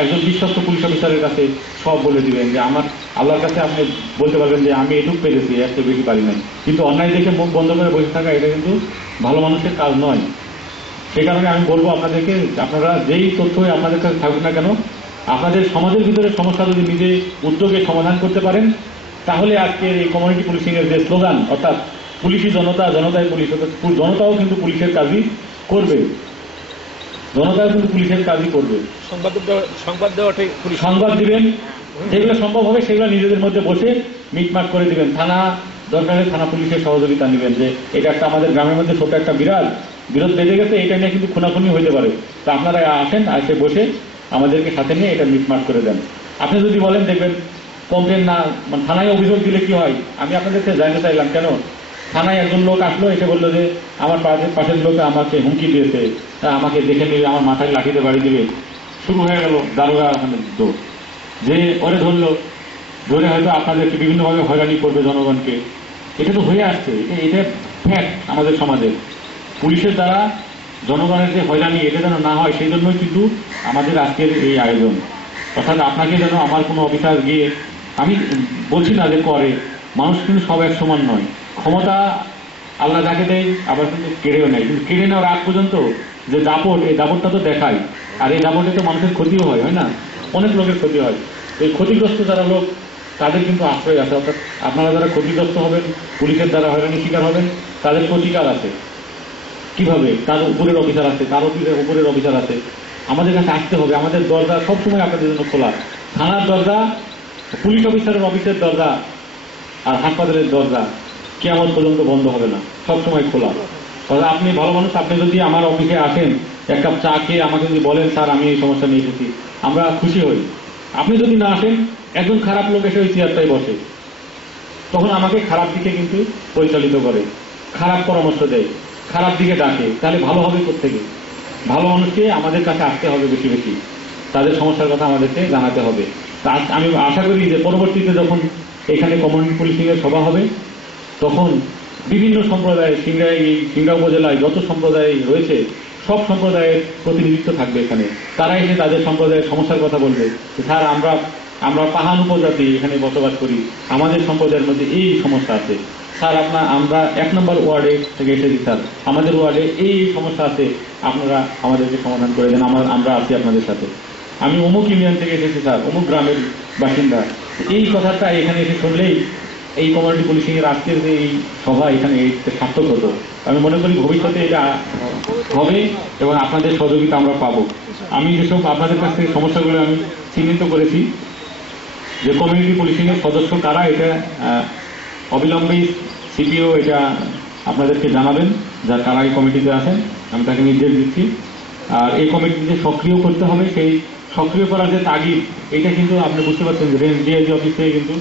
একজন বিশ্বস্ত পুলিশ অফিসারের কাছে সব বলে দিবেন, যে আমার আল্লাহর কাছে আপনি বলতে পারবেন যে আমি এটুক পেরেছি, এর চেয়ে বেশি পারি নাই। কিন্তু অন্যায় দেখে মুখ বন্ধ করে বসে থাকা, এটা কিন্তু ভালো মানুষের কাজ নয়। সে কারণে আমি বলবো আপনাদেরকে, আপনারা যেই তথ্যই আপনাদের কাছে থাকুক না কেন, আপনাদের সমাজের ভিতরে সমস্যা যদি নিজে উদ্যোগে সমাধান করতে পারেন, তাহলে আজকের এই কমিউনিটি পুলিশিং এর যে স্লোগান, অর্থাৎ পুলিশি জনতা, জনতায় পুলিশ, অর্থাৎ জনতাও কিন্তু পুলিশের কাজই করবে, জনতাও কিন্তু পুলিশের কাজই করবে। সংবাদ দিবেন, যেগুলো সম্ভব হবে সেগুলো নিজেদের মধ্যে বসে মিটমাট করে দিবেন। থানা দরকারে থানা পুলিশের সহযোগিতা নেবেন, যে এটা একটা আমাদের গ্রামের মধ্যে ছোট একটা বিরোধ বেঁধে গেছে, এটা নিয়ে কিন্তু খুনাখুনি হইতে পারে। তা আপনারা আসেন, এসে বসে আমাদেরকে সাথে নিয়ে এটা মিটমাট করে দেন। আপনি যদি বলেন, দেখবেন কমপ্লেন না, মানে থানায় অভিযোগ দিলে কি হয়, আমি আপনাদেরকে জানতে চাইলাম, কেন থানায় একজন লোক আসলো, এসে বললো যে আমার পাশের লোকে আমাকে হুমকি দিয়েছে, আমাকে দেখে নিবে, আমার মাথায় লাঠিতে বাড়ি দিবে। শুরু হয়ে গেল দারোগা দৌড়, যে ওরে ধরলো, ধরে হয়তো আপনাদেরকে বিভিন্নভাবে হয়রানি করবে জনগণকে। এটা তো হয়ে আসছে, এটা ফ্যাক্ট আমাদের সমাজে। পুলিশের দ্বারা জনগণের যে হয়রানি, এটা যেন না হয় সেই জন্যই কিন্তু আমাদের আজকের এই আয়োজন। অর্থাৎ আপনাকে যেন আমার কোনো অফিসার গিয়ে, আমি বলছি না যে করে, মানুষ কিন্তু সব এক সমান নয়। ক্ষমতা আল্লাহ যাকে দেয় আবার কিন্তু কেড়েও নেয়, কিন্তু কেড়ে নেওয়ার আগ পর্যন্ত যে দাপট, এই দাপটটা তো দেখায়। আর এই দাপটে তো মানুষের ক্ষতিও হয়, হয় না? অনেক লোকের ক্ষতি হয়। এই ক্ষতিগ্রস্ত যারা লোক, তাদের কিন্তু আশ্রয় আছে। অর্থাৎ আপনারা যারা ক্ষতিগ্রস্ত হবেন, পুলিশের দ্বারা হয়রানির শিকার হবেন, তাদের প্রতিকার আছে। কিভাবে? তার উপরের অফিসার আছে, তার উপরের অফিসার আছে, আমাদের কাছে আসতে হবে। আমাদের দরজা সবসময় আপনাদের জন্য খোলা। থানার দরজা, পুলিশ অফিসারের অফিসের দরজা, আর হাসপাতালের দরজা কিয়ামত পর্যন্ত বন্ধ হবে না, সবসময় খোলা। তাহলে আপনি ভালো মানুষ, আপনি যদি আমার অফিসে আসেন, এক কাপ চা খেয়ে আমাকে যদি বলেন, স্যার আমি এই সমস্যা নিয়ে এসেছি, আমরা খুশি হই। আপনি যদি না আসেন, একজন খারাপ লোক এসে ওই চেয়ারটাই বসে, তখন আমাকে খারাপ দিকে কিন্তু পরিচালিত করে, খারাপ পরামর্শ দেয়, খারাপ দিকে ডাকে। তাহলে ভালো হবে কোত্থেকে? ভালো মানুষকে আমাদের কাছে আসতে হবে বেশি বেশি, তাদের সমস্যার কথা আমাদেরকে জানাতে হবে। তা আমি আশা করি যে পরবর্তীতে যখন এখানে কমিউনিটি পুলিশিং এর সভা হবে, তখন বিভিন্ন সম্প্রদায়ের, সিংড়া উপজেলায় যত সম্প্রদায় রয়েছে, সব সম্প্রদায়ের প্রতিনিধিত্ব থাকবে এখানে। তারা এসে তাদের সম্প্রদায়ের সমস্যার কথা বলবে, স্যার আমরা পাহাড় উপজাতি এখানে বসবাস করি, আমাদের সম্প্রদায়ের মধ্যে এই সমস্যা আছে, স্যার আমরা 1 নম্বর ওয়ার্ডে থেকে এসেছি, স্যার আমাদের ওয়ার্ডে এই সমস্যা আছে, আপনারা আমাদেরকে সমাধান করে দেন, আমরা আছি আপনাদের সাথে। আমি অমুক ইউনিয়ন থেকে এসেছি, স্যার অমুক গ্রামের বাসিন্দা। এই কথাটা এখানে এসে শুনলেই এই কমিউনিটি পুলিশিং এর আজকের যে এই সভা, এখানে সার্থক হতো। আমি মনে করি ভবিষ্যতে এটা হবে এবং আপনাদের সহযোগিতা আমরা পাবো। আমি যেসব আপনাদের কাছ থেকে সমস্যাগুলো আমি চিহ্নিত করেছি, যে কমিউনিটি পুলিশিং এর সদস্য কারা, এটা অবিলম্বে সিপিও এটা আপনাদেরকে জানাবেন, যার কারা এই কমিটিতে আছেন, আমি তাকে নির্দেশ দিচ্ছি। আর এই কমিটিতে সক্রিয় করতে হবে, সেই সক্রিয় করার যে তাগিদ, এটা কিন্তু আপনি বুঝতে পারছেন যে রেঞ্জ ডিআইজি অফিস থেকে কিন্তু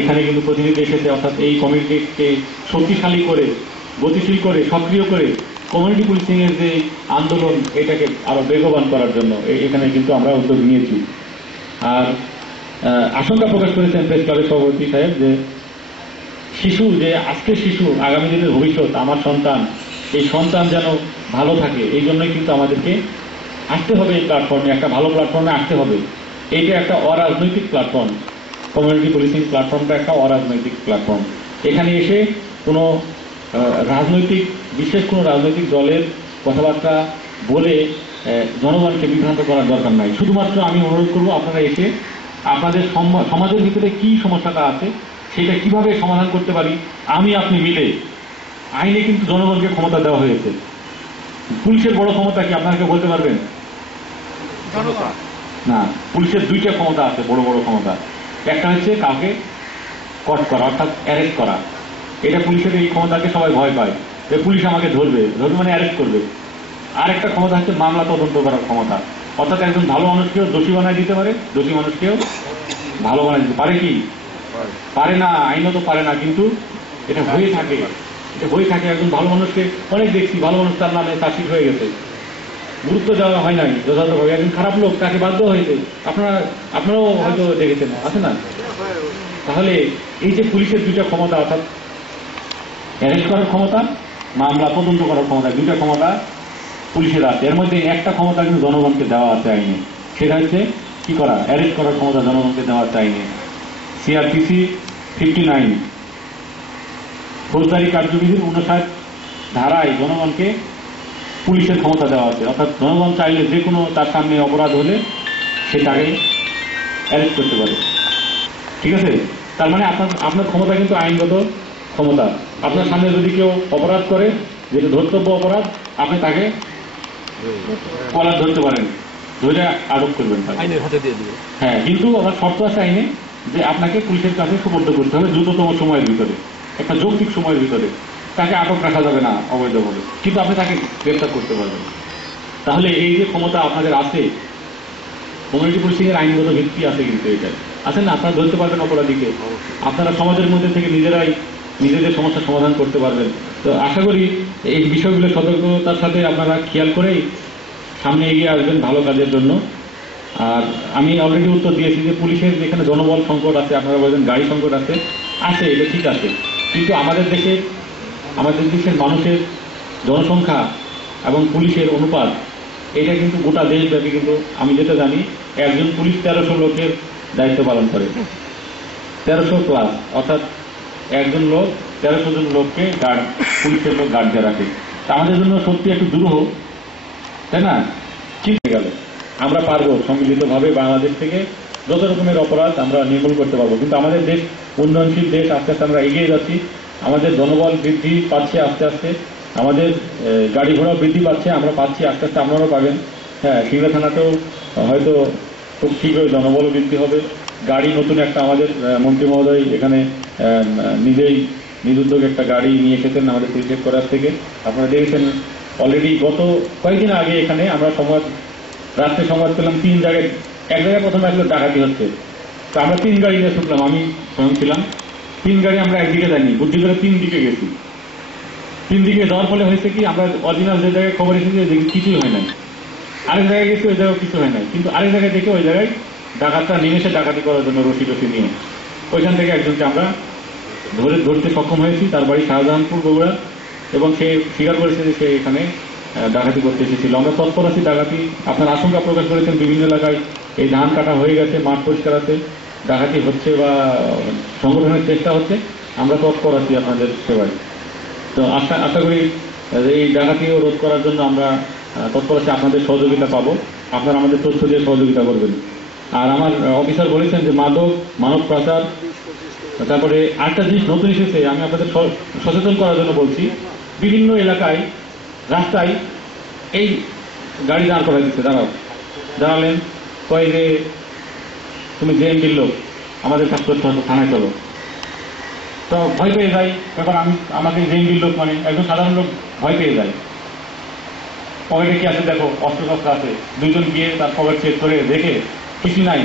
এখানে কিন্তু প্রতিনিধি এসেছে। অর্থাৎ এই কমিটিকে শক্তিশালী করে, গতিশীল করে, সক্রিয় করে কমিউনিটি পুলিশিং এর যে আন্দোলন, এটাকে আরো বেগবান করার জন্য এখানে কিন্তু আমরা উদ্যোগ নিয়েছি। আর আশঙ্কা প্রকাশ করেছেন প্রেস ক্লাবের সভাপতি সাহেব, যে শিশু, যে আজকের শিশু আগামী দিনের ভবিষ্যৎ, আমার সন্তান, এই সন্তান যেন ভালো থাকে, এই জন্যই কিন্তু আমাদেরকে আসতে হবে এই প্ল্যাটফর্মে, একটা ভালো প্ল্যাটফর্মে আসতে হবে। এইটা একটা অরাজনৈতিক প্ল্যাটফর্ম, কমিউনিটি পুলিশিং প্ল্যাটফর্মটা একটা অরাজনৈতিক প্ল্যাটফর্ম। এখানে এসে কোনো বিশেষ কোনো রাজনৈতিক দলের কথাবার্তা বলে জনগণকে বিভ্রান্ত করার দরকার নাই। শুধুমাত্র আমি অনুরোধ করবো, আপনারা এসে আপনাদের সমাজের ভিতরে কি সমস্যাটা আছে সেটা কিভাবে সমাধান করতে পারি আমি আপনি মিলে। আইনে কিন্তু জনগণকে ক্ষমতা দেওয়া হয়েছে। পুলিশের বড় ক্ষমতা কি আপনারা কেউ বলতে পারবেন? না, পুলিশের দুইটা ক্ষমতা আছে, বড় বড় ক্ষমতা। একটা হচ্ছে কাউকে কট করা, অর্থাৎ অ্যারেস্ট করা। এটা পুলিশের এই ক্ষমতাকে সবাই ভয় পায় যে পুলিশ আমাকে ধরবে মানে অ্যারেস্ট করবে। আর একটা ক্ষমতা হচ্ছে মামলা তদন্ত করার ক্ষমতা, অর্থাৎ একজন ভালো মানুষকেও দোষী বানায় দিতে পারে, দোষী মানুষকেও ভালো বানায় দিতে পারে। কি পারে না? আইনত পারে না, কিন্তু এটা হয়ে থাকে। এটা হয়ে থাকে। একজন ভালো মানুষকে অনেক দেখছি, ভালো মানুষ তার নামে চার্জশিট হয়ে গেছে, গুরুত্ব দেওয়া হয় নাই যথাযথভাবে। একজন খারাপ লোক, তাকে বাধ্য হয়েছে। আপনারাও হয়তো দেখেছেন, আছে না? তাহলে এই যে পুলিশের দুইটা ক্ষমতা, অর্থাৎ অ্যারেস্ট করার ক্ষমতা, মামলা তদন্ত করার ক্ষমতা, দুইটা ক্ষমতা পুলিশের আছে। এর মধ্যে একটা ক্ষমতা কিন্তু জনগণকে দেওয়া আছে আইনে, সেটা হচ্ছে কি করা? অ্যারেস্ট করার ক্ষমতা জনগণকে দেওয়া আছে আইনে। সিআরপিসি 59 ফৌজদারি কার্যবিধির 59 ধারায় জনগণকে পুলিশের ক্ষমতা দেওয়া আছে। অর্থাৎ জনগণ চাইলে যে কোনো তার সামনে অপরাধ হলে সেটাকে অ্যারেস্ট করতে পারে। ঠিক আছে? তার মানে আপনার ক্ষমতা কিন্তু আইনগত ক্ষমতা। আপনার সামনে যদি কেউ অপরাধ করে, যেটা ধর্তব্য অপরাধ, আপনি তাকে কলার ধরতে পারেন, ধরে আটক করবেন, আইনের হাতে দিয়ে দিবেন। হ্যাঁ, কিন্তু আবার শর্ত আছে আইনে যে আপনাকে পুলিশের কাছে সুপর্দ করতে হবে দ্রুততম সময়ের ভিতরে, একটা যৌক্তিক সময়ের ভিতরে। তাকে আটক রাখা যাবে না অবৈধভাবে, কিন্তু আপনি তাকে গ্রেফতার করতে পারবেন। তাহলে এই যে ক্ষমতা আপনাদের আছে, কমিউনিটি পুলিশিং এর আইনগত ভিত্তি আছে, কিন্তু এটা আছে না? আপনারা ধরতে পারবেন অপরাধীকে, আপনারা সমাজের মধ্যে থেকে নিজেরাই নিজেদের সমস্যার সমাধান করতে পারবেন। তো আশা করি এই বিষয়গুলো সতর্কতার সাথে আপনারা খেয়াল করেই সামনে এগিয়ে আসবেন ভালো কাজের জন্য। আর আমি অলরেডি উত্তর দিয়েছি যে পুলিশের যেখানে জনবল সংকট আছে, আপনারা বলছেন গাড়ি সংকট আছে, এটা ঠিক আছে। কিন্তু আমাদের দেশের মানুষের জনসংখ্যা এবং পুলিশের অনুপাত, এটা কিন্তু গোটা দেশব্যাপী, কিন্তু আমি যেটা জানি একজন পুলিশ 1300 লোকের দায়িত্ব পালন করে, 1300 প্লাস, অর্থাৎ একজন লোক 1300 জন লোককে পুলিশের লোক গার্ড দিয়ে রাখে। তা আমাদের জন্য সত্যি একটু দুরূহ, তাই না? ঠিক হয়ে গেল, আমরা পারবো সম্মিলিতভাবে বাংলাদেশ থেকে যত রকমের অপরাধ আমরা নির্মূল করতে পারবো। কিন্তু আমাদের দেশ উন্নয়নশীল দেশ, আস্তে আস্তে আমরা এগিয়ে যাচ্ছি। আমাদের জনবল বৃদ্ধি পাচ্ছে আস্তে আস্তে, আমাদের গাড়ি ঘোড়া বৃদ্ধি পাচ্ছে, আমরা পাচ্ছি, আস্তে আস্তে আপনারাও পাবেন। হ্যাঁ, সিংড়া থানাতেও হয়তো খুব শীঘ্রই জনবল বৃদ্ধি হবে। গাড়ি নতুন একটা আমাদের মন্ত্রী মহোদয় এখানে নিজেই নিজ উদ্যোগে একটা গাড়ি নিয়ে এসেছেন আমাদের পুলিশের করার থেকে। আপনারা দেখেছেন অলরেডি গত কয়েকদিন আগে এখানে আমরা রাত্রে সংবাদ পেলাম 3 জায়গায়, এক জায়গায় প্রথমে আসলে ডাকাতি হচ্ছে। তো আমরা 3 গাড়ি নিয়ে শুনলাম, আমি স্বয়ং ছিলাম। 3 গাড়ি আমরা একদিকে যাইনি, বুদ্ধি করে 3 দিকে গেছি। 3 দিকে যাওয়ার ফলে হয়েছে কি, আমরা অরিজিনাল যে জায়গায় খবর এসেছে দেখি কিছুই হয় নাই, আরেক জায়গায় গেছি ওই জায়গায় কিছু হয় নাই, কিন্তু আরেক জায়গায় দেখে ওই জায়গায় ডাকাতরা নিমেষে ডাকাতি করার জন্য রশি নিয়ে ওইখান থেকে একজনকে আমরা ধরতে সক্ষম হয়েছি। তার বাড়ি শাহজাহানপুর, বগুড়া, এবং সে স্বীকার করেছে যে সে এখানে ডাকাতি করতে এসেছিল। আমরা তৎপর আছি। ডাকাতি, আপনার আশঙ্কা প্রকাশ করেছেন বিভিন্ন এলাকায় এই ধান কাটা হয়ে গেছে, মাঠ পরিষ্কার আছে, ডাকাতি হচ্ছে বা সংগঠনের চেষ্টা হচ্ছে, আমরা তৎপর আছি আপনাদের সেবায়। তো আশা করি এই ডাকাতিও রোধ করার জন্য আমরা তৎপর আছি, আপনাদের সহযোগিতা পাবো, আপনারা আমাদের তথ্য দিয়ে সহযোগিতা করবেন। আর আমার অফিসার বলেছেন যে মাদক, মানব পাচার, তারপরে আরেকটা জিনিস নতুন এসেছে, আমি আপনাদের সচেতন করার জন্য বলছি। বিভিন্ন এলাকায় রাস্তায় এই গাড়ি দাঁড় করা দিচ্ছে, দাঁড়ালেন, কয় যে তুমি জেএমবির লোক, আমাদের কাজ করতে হতো, থানায় চলো। তো ভয় পেয়ে যায়, এবার আমাকে জেএমবির লোক মানে একজন সাধারণ লোক ভয় পেয়ে যায়। পকেটে কি আছে দেখো, অস্ত্রশস্ত্র আছে, 2 জন গিয়ে তার পকেট চেক করে দেখে কিছু নাই,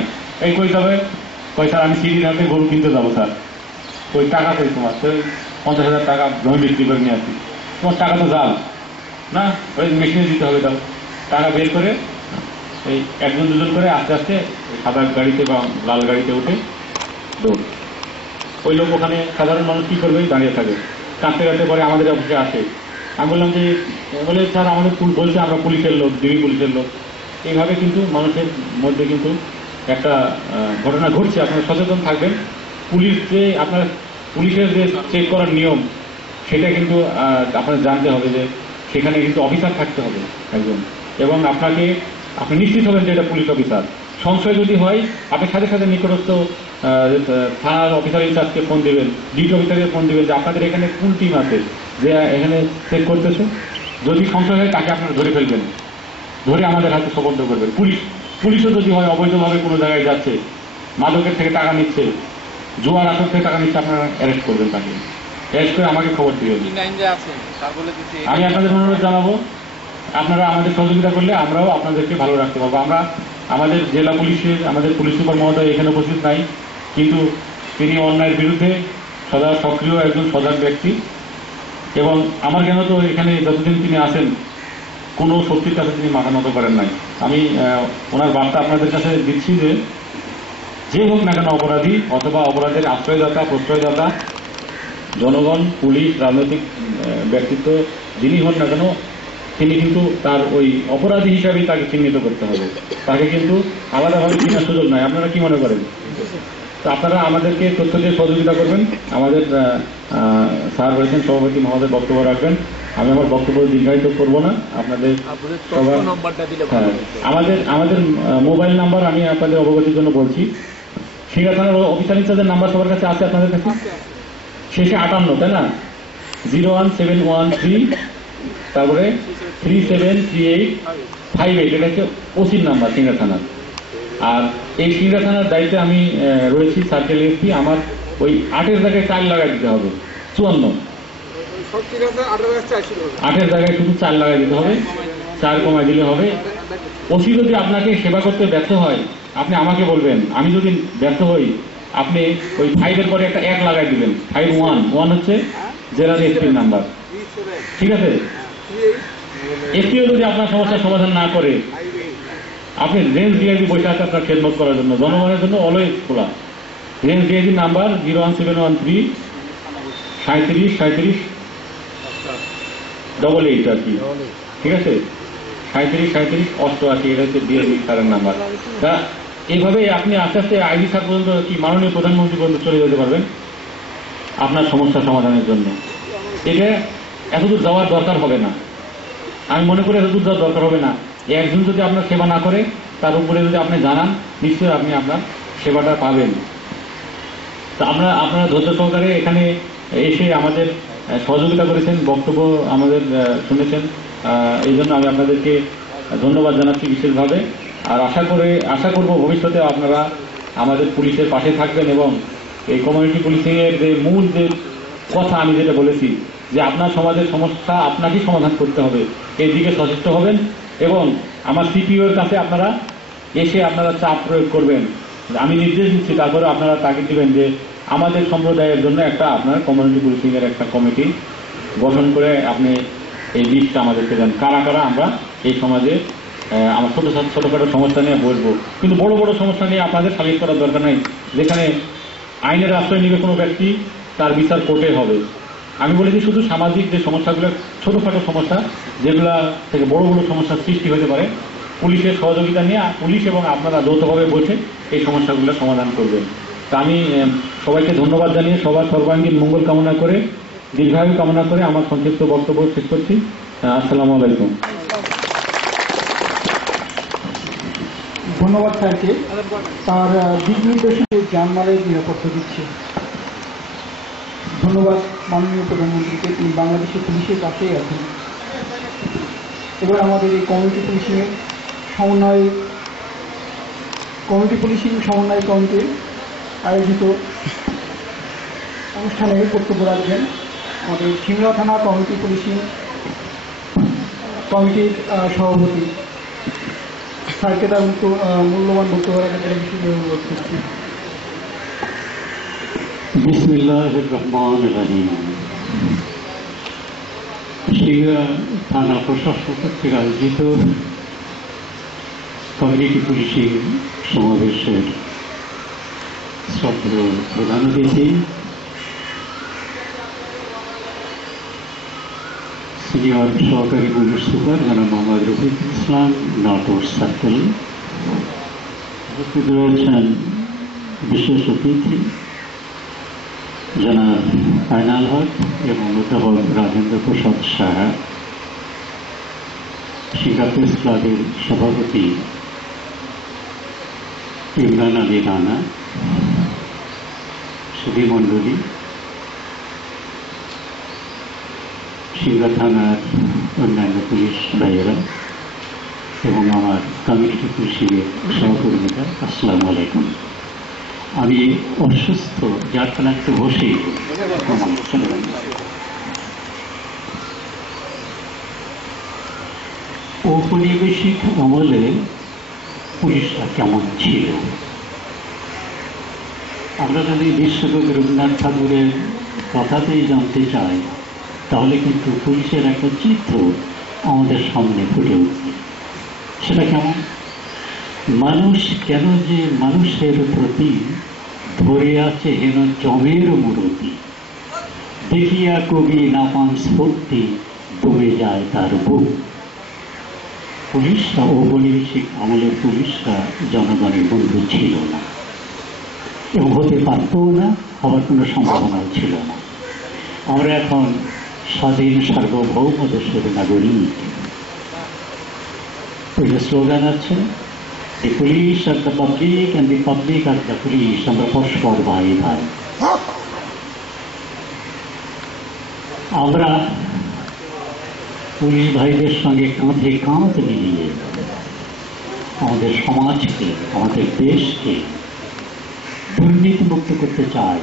এই কই যাবে, কই স্যার আমি সিঁড়ির হাতে গরু কিনতে যাবো স্যার, ওই টাকা কই তোমার, 50,000 টাকা জমি বিক্রি করে নিয়ে আসি, তোমার টাকা তো জাল না, ওই মেশিনে দিতে হবে, দাও। টাকা বের করে এই 1 জন 2 জন করে আস্তে আস্তে সাদা গাড়িতে বা লাল গাড়িতে উঠে দৌড়। ওই লোক ওখানে, সাধারণ মানুষ কি করবে, দাঁড়িয়ে থাকে, কাঁদতে কাঁদতে পরে আমাদের অফিসে আসে। আমি বললাম যে, বলে স্যার আমাদের বলছে আমরা পুলিশের লোক, ডিবি পুলিশের লোক। এইভাবে কিন্তু মানুষের মধ্যে কিন্তু একটা ঘটনা ঘটছে, আপনারা সচেতন থাকবেন। পুলিশের যে চেক করার নিয়ম, সেটা কিন্তু আপনার জানতে হবে যে সেখানে কিন্তু অফিসার থাকতে হবে একজন, এবং আপনি নিশ্চিত হবেন যে এটা পুলিশ অফিসার। সংশয় যদি হয় আপনি সাথে সাথে নিকটস্থ থানার অফিসার ইনচার্জকে ফোন দেবেন, ডিউটি অফিসারকে ফোন দেবেন যে আপনাদের এখানে কোন টিম আছে যে এখানে চেক করতেছে। যদি সংশয় হয় তাকে আপনারা ধরে ফেলবেন, ধরে আমাদের হাতে সোপর্দ করবেন। পুলিশও যদি হয় অবৈধভাবে কোনো জায়গায় যাচ্ছে, মাদকের থেকে টাকা নিচ্ছে, জুয়ার আসর থেকে টাকা নিচ্ছে, আপনারা অ্যারেস্ট করবেন, তাকে অ্যারেস্ট করে আমাকে খবর দিবেন। আমি আপনাদের অনুরোধ জানাবো, আপনারা আমাদের সহযোগিতা করলে আমরাও আপনাদেরকে ভালো রাখতে পারবো। আমরা আমাদের জেলা পুলিশের, আমাদের পুলিশ সুপার মহোদয় এখানে উপস্থিত নাই, কিন্তু তিনি অন্যায়ের বিরুদ্ধে সদা সক্রিয় একজন সজাগ ব্যক্তি, এবং আমার জ্ঞান তো এখানে যতদিন তিনি আসেন কোনো শক্তির কাছে তিনি মাথা নত করেন নাই। আমি ওনার বার্তা আপনাদের কাছে দিচ্ছি যে হোক না কেন অপরাধী অথবা অপরাধের আশ্রয়দাতা, প্রশ্রয়দাতা, জনগণ, পুলিশ, রাজনৈতিক ব্যক্তিত্ব যিনি হন না কেন, তিনি কিন্তু তার ওই অপরাধী হিসাবেই তাকে চিহ্নিত করতে হবে, তাকে কিন্তু আলাদাভাবে চিনার সুযোগ নাই। আপনারা কি মনে করেন? তো আপনারা আমাদেরকে তথ্য দিয়ে সহযোগিতা করবেন। আমাদের স্যার রয়েছেন, সভাপতি মহোদয় বক্তব্য রাখবেন। আমি আমার বক্তব্য দীর্ঘায়িত করব না। আপনাদের আমাদের মোবাইল নাম্বার আমি আপনাদের অবগতির জন্য বলছি। সিঙ্গার থানার অফিসার ইনচার্জের নাম্বার সবার কাছে আছে আপনাদের কাছে? শেষে 58, তাই না? 01713 তারপরে 373858, এটা হচ্ছে ওসির নাম্বার সিঙ্গার থানার। আর এই সিঙ্গার থানার দায়িত্বে আমি রয়েছি সার্কেল এসপি। আমার ওই 8-এর জায়গায় 4 লাগাই দিতে হবে, 54। 8-এর জায়গায় শুধু 4 লাগাই দিতে হবে, 4 কমাই দিলে হবে। ওসি যদি আপনাকে সেবা করতে ব্যর্থ হয় আপনি আমাকে বলবেন, আমি যদি ব্যর্থ হই আপনি ওই 5-এর পরে একটা 1 লাগাই দিবেন। 51 হচ্ছে জেলার এসপির নাম্বার, ঠিক আছে? এসপিও যদি আপনার সমস্যার সমাধান না করে, আপনি রেঞ্জ ডিআইজি বসে আছে আপনার খেদমত করার জন্য, জনগণের জন্য অলওয়েজ খোলা। রেঞ্জ ডিআইজি নাম্বার 01713 37 88 আর কি, ঠিক আছে? 37 88, এটা হচ্ছে ডিআইজি স্যারের নাম্বার। তা এইভাবে আপনি আস্তে আস্তে আইজি স্যার পর্যন্ত, কি মাননীয় প্রধানমন্ত্রী পর্যন্ত চলে যেতে পারবেন আপনার সমস্যা সমাধানের জন্য। এটা এতদূর যাওয়ার দরকার হবে না, আমি মনে করি এতদূর যাওয়ার দরকার হবে না। একজন যদি আপনার সেবা না করে, তার উপরে যদি আপনি জানান, নিশ্চয়ই আপনি আপনার সেবাটা পাবেন। তা আপনারা ধৈর্য সহকারে এখানে এসে আমাদের সহযোগিতা করেছেন, বক্তব্য আমাদের শুনেছেন, এই জন্য আমি আপনাদেরকে ধন্যবাদ জানাচ্ছি বিশেষভাবে। আর আশা করব ভবিষ্যতে আপনারা আমাদের পুলিশের পাশে থাকবেন, এবং এই কমিউনিটি পুলিশিংয়ের যে মূল যে কথা আমি যেটা বলেছি, যে আপনার সমাজের সমস্যা আপনাকেই সমাধান করতে হবে, এই দিকে সচেষ্ট হবেন। এবং আমার সিপিওর কাছে আপনারা এসে আপনারা চাপ প্রয়োগ করবেন, আমি নির্দেশ দিচ্ছি, তারপরে আপনারা তাগিদ দিবেন যে আমাদের সম্প্রদায়ের জন্য একটা আপনার কমিউনিটি পুলিশিংয়ের একটা কমিটি গঠন করে আপনি এই লিস্টটা আমাদেরকে দেন, কারা কারা আমরা এই সমাজে আমার ছোটখাটো সমস্যা নিয়ে বসবো। কিন্তু বড় বড় সমস্যা নিয়ে আপনাদের সালিশ করার দরকার নাই। যেখানে আইনের আশ্রয় নিবে কোনো ব্যক্তি, তার বিচার কোর্টে হবে। আমি বলেছি শুধু সামাজিক যে সমস্যাগুলো, ছোটখাটো সমস্যা যেগুলা থেকে বড় বড় সমস্যার সৃষ্টি হতে পারে, পুলিশের সহযোগিতা নিয়ে পুলিশ এবং আপনারা যৌথভাবে বসে এই সমস্যাগুলো সমাধান করবেন। তা আমি সবাইকে ধন্যবাদ জানিয়ে সবার সর্বাঙ্গীন মঙ্গল কামনা করে, দীর্ঘায়ু কামনা করে আমার সংক্ষিপ্ত বক্তব্য শেষ করছি। আসসালামু আলাইকুম। ধন্যবাদ স্যারকে, তার দিক নির্দেশনে জানমালের নিরাপত্তা দিচ্ছে। ধন্যবাদ মাননীয় প্রধানমন্ত্রীকে, তিনি বাংলাদেশের পুলিশের পাশেই আছেন। এবার আমাদের এই কমিউনিটি পুলিশিং সমন্বয় কমিটির আয়োজিত অনুষ্ঠানে বক্তব্য রাখবেন আমাদের সিংড়া থানা কমিউনিটি পুলিশিং কমিটির সভাপতি। স্যারকে তার মূল্যবান বক্তব্য রাখার জন্য বিশেষ অনুরোধ করছি। বিসমিল্লাহির রহমানির রহিম। সিংড়া থানা প্রশাসন কর্তৃক আয়োজিত কমিউনিটি পুলিশিং সমাবেশের শ্রদ্ধেয় প্রধান অতিথি, সিনিয়র সহকারী পুলিশ সুপার জনাব মোহাম্মদ রফিকুল ইসলাম, নাটোর সার্কেল, উপস্থিত রয়েছেন বিশেষ অতিথি জনাব আইনাল হক এবং অধ্যাপক রাজেন্দ্র প্রসাদ সাহা, সিঙ্গা প্রেস ক্লাবের সভাপতি ইমরান আলী রানা, সুধীমণ্ডলী, সিংড়া থানার অন্যান্য পুলিশ ভাইয়েরা এবং আমার কমিউনিটি পুলিশের সহকর্মীরা, আসসালামু আলাইকুম। আমি অসুস্থ, যার কারণে একটু বসেই ঔপনিবেশিক আমলে পুলিশরা কেমন ছিল। আমরা যদি বিশ্বকবি রবীন্দ্রনাথ ঠাকুরের কথাতেই জানতে চাই, তাহলে কিন্তু পুলিশের একটা চিত্র আমাদের সামনে ফুটে উঠবে। সেটা কেমন? মানুষ কেন যে মানুষের প্রতি ধরে আছে হেন জমের মূরতি, দেখিয়া কবি না পান স্ফূর্তি, ডুবে যায় তার বুক। পুলিশরা ঔপনিবেশিক আমলের পুলিশরা জনগণের বন্ধু ছিল না এবং হতে পারতও না, হওয়ার কোনো সম্ভাবনাও ছিল না। আমরা এখন স্বাধীন সার্বভৌম দেশের নাগরিক। ওই যে স্লোগান আছে, দি police are the public and the public are the police, আমরা পরস্পর ভাই ভাই। আমরা পুলিশ ভাইদের সঙ্গে কাঁধে কাঁধ মিলিয়ে আমাদের সমাজকে, আমাদের দেশকে দুর্নীতিমুক্ত করতে চাই,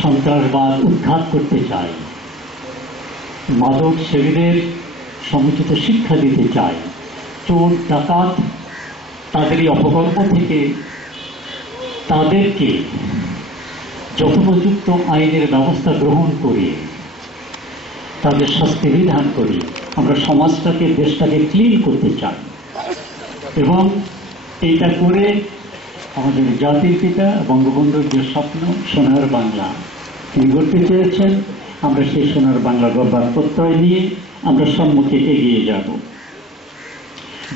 সন্ত্রাসবাদ উৎখাত করতে চাই, মাদক সেবীদের সমুচিত শিক্ষা দিতে চাই, চোর ডাকাত তাদের এই অপকর্ম থেকে তাদেরকে যথোপযুক্ত আইনের ব্যবস্থা গ্রহণ করে তাদের শাস্তি বিধান করে আমরা সমাজটাকে, দেশটাকে ক্লিন করতে চাই। এবং এইটা করে আমাদের জাতির পিতা বঙ্গবন্ধুর যে স্বপ্ন সোনার বাংলা তিনি করতে চেয়েছেন, আমরা সেই সোনার বাংলা গড়বার প্রত্যয় নিয়ে আমরা সম্মুখে এগিয়ে যাব।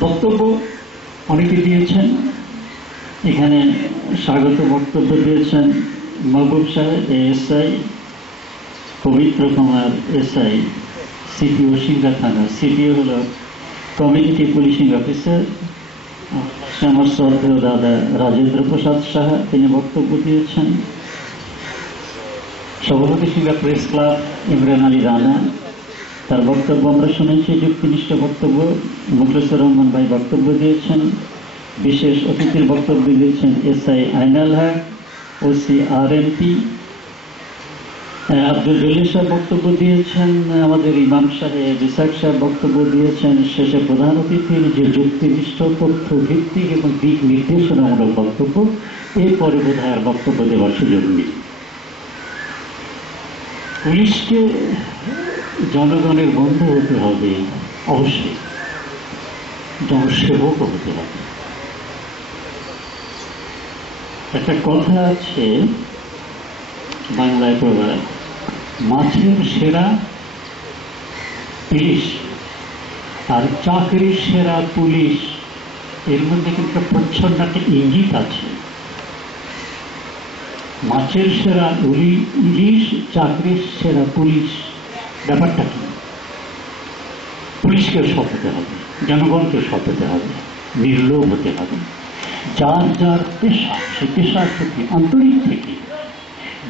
বক্তব্য অনেকে দিয়েছেন, এখানে স্বাগত বক্তব্য দিয়েছেন মাহবুব সাহেব, এএসআই পবিত্র কুমার, এসআই সিপিও সিংড়া থানা, সিপিও হল কমিউনিটি পুলিশিং অফিসার, আমার শ্রদ্ধেয় দাদা রাজেন্দ্র প্রসাদ সাহা, তিনি বক্তব্য দিয়েছেন। সভাপতি সিংড়া প্রেস ক্লাব ইমরান আলী রানা, তার বক্তব্য আমরা শুনেছি, যুক্তিনিষ্ঠ বক্তব্য। মুখলেসুর রহমান ভাই বক্তব্য দিয়েছেন। বিশেষ অতিথির বক্তব্য দিয়েছেন SI Ainal Haque, OC RMP Abdul Jalil সাহেব বক্তব্য দিয়েছেন। আমাদের ইমাম সাহেব ইসাক সাহেব বক্তব্য দিয়েছেন। শেষে প্রধান অতিথির যে যুক্তিনিষ্ঠ তথ্য ভিত্তিক এবং দিক নির্দেশনামূলক বক্তব্য, এরপরে বোধহয় আর বক্তব্য দেওয়ার সুযোগ নেই। পুলিশকে জনগণের বন্ধু হতে হবে, অবশ্যই জনসেবকও হতে হবে। একটা কথা আছে বাংলায় প্রবাদ, মাছের সেরা ইলিশ আর চাকরির সেরা পুলিশ, এর মধ্যে কিন্তু প্রচ্ছন্ন একটা ইঙ্গিত আছে। মাছের সেরা ইলিশ, চাকরির সেরা পুলিশ, ব্যাপারটা কি? পুলিশকেও সৎ হতে হবে, জনগণকেও সৎ হতে হবে, নির্লোভ হতে হবে। যার যার পেশা, সে পেশার প্রতি আন্তরিক থেকে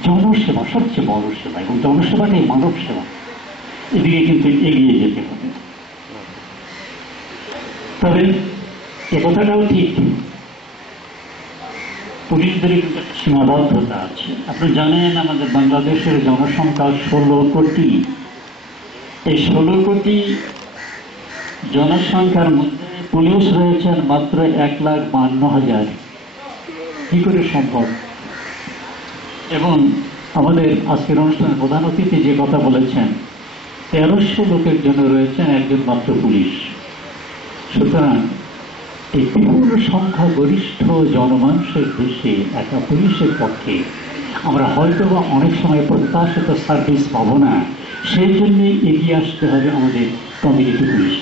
জনসেবা সবচেয়ে বড় সেবা, এবং জনসেবাটাই মানব সেবা, এদিকে কিন্তু এগিয়ে যেতে হবে। তবে এ কথাটাও ঠিক, পুলিশদের কিন্তু একটা সীমাবদ্ধতা আছে। আপনি জানেন আমাদের বাংলাদেশের জনসংখ্যা 16 কোটি। এই 16 কোটি জনসংখ্যার মধ্যে পুলিশ রয়েছেন মাত্র 1,52,000। কি করে সম্ভব? এবং আমাদের আজকের অনুষ্ঠানের প্রধান অতিথি যে কথা বলেছেন, 1300 লোকের জন্য রয়েছেন একজন মাত্র পুলিশ। সুতরাং এই বিপুল সংখ্যা গরিষ্ঠ জনমানুষের দেশে একটা পুলিশের পক্ষে আমরা হয়তো বা অনেক সময় প্রত্যাশিত সার্ভিস পাবো না। সেই জন্যই এগিয়ে আসতে হবে আমাদের কমিউনিটি পুলিশ।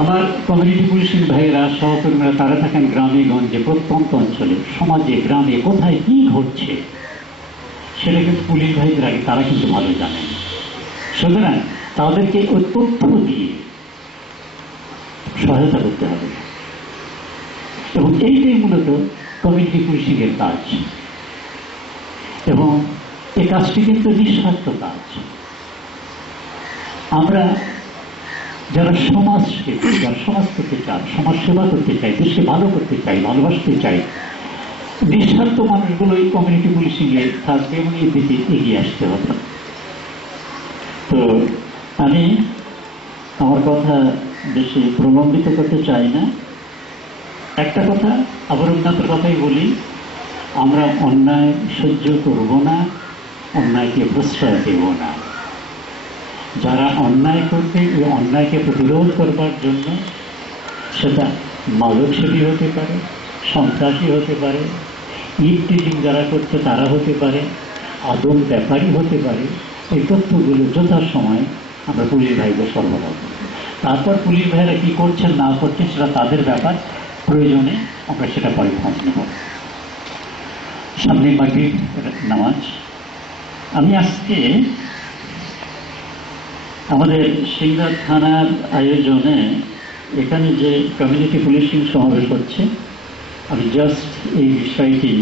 আমার কমিউনিটি পুলিশের ভাইয়েরা, সহকর্মীরা, তারা থাকেন গ্রামে গঞ্জে, প্রত্যন্ত অঞ্চলে, সমাজে, গ্রামে কোথায় কি ঘটছে সেটা কিন্তু পুলিশ ভাইদের আগে তারা কিন্তু ভালো জানেন। সুতরাং তাদেরকে ওই তথ্য দিয়ে সহায়তা করতে হবে। এবং এইটাই মূলত কমিউনিটি পুলিশিংয়ের কাজ, এবং এই কাজটি কিন্তু নিঃস্বার্থ কাজ। আমরা যারা সমাজসেবী, যারা সমাজ করতে চাই, সমাজ সেবা করতে চাই, দেশকে ভালো করতে চাই, ভালোবাসতে চাই, নিঃস্বার্থ মানুষগুলো এই কমিউনিটি পুলিশিংয়ে থাকবে এবং এই দিকে এগিয়ে আসতে হবে। তো আমি আমার কথা বেশি প্রলম্বিত করতে চাই না। একটা কথা, আবার উন্নতের কথাই বলি, আমরা অন্যায় সহ্য করব না, অন্যায়কে প্রশ্রয় দেব না। যারা অন্যায় করবে এই অন্যায়কে প্রতিরোধ করবার জন্য, সেটা মাদকসেবী হতে পারে, সন্ত্রাসী হতে পারে, ইভটিজিং যারা করছে তারা হতে পারে, আদম ব্যাপারী হতে পারে, এই তথ্যগুলো যথাসময়ে আমরা পুলিশ ভাইদের সরবরাহ করি। তারপর পুলিশ ভাইরা কি করছেন না করছেন সেটা তাদের ব্যাপার, প্রয়োজনে আমরা সেটা পরে খোঁজ নেব। সামনে মাগরিব নামাজ। আমি আজকে আমাদের সিংড়া থানার আয়োজনে এখানে যে কমিউনিটি পুলিশিং সমাবেশ হচ্ছে, আমি জাস্ট এই বিষয়টি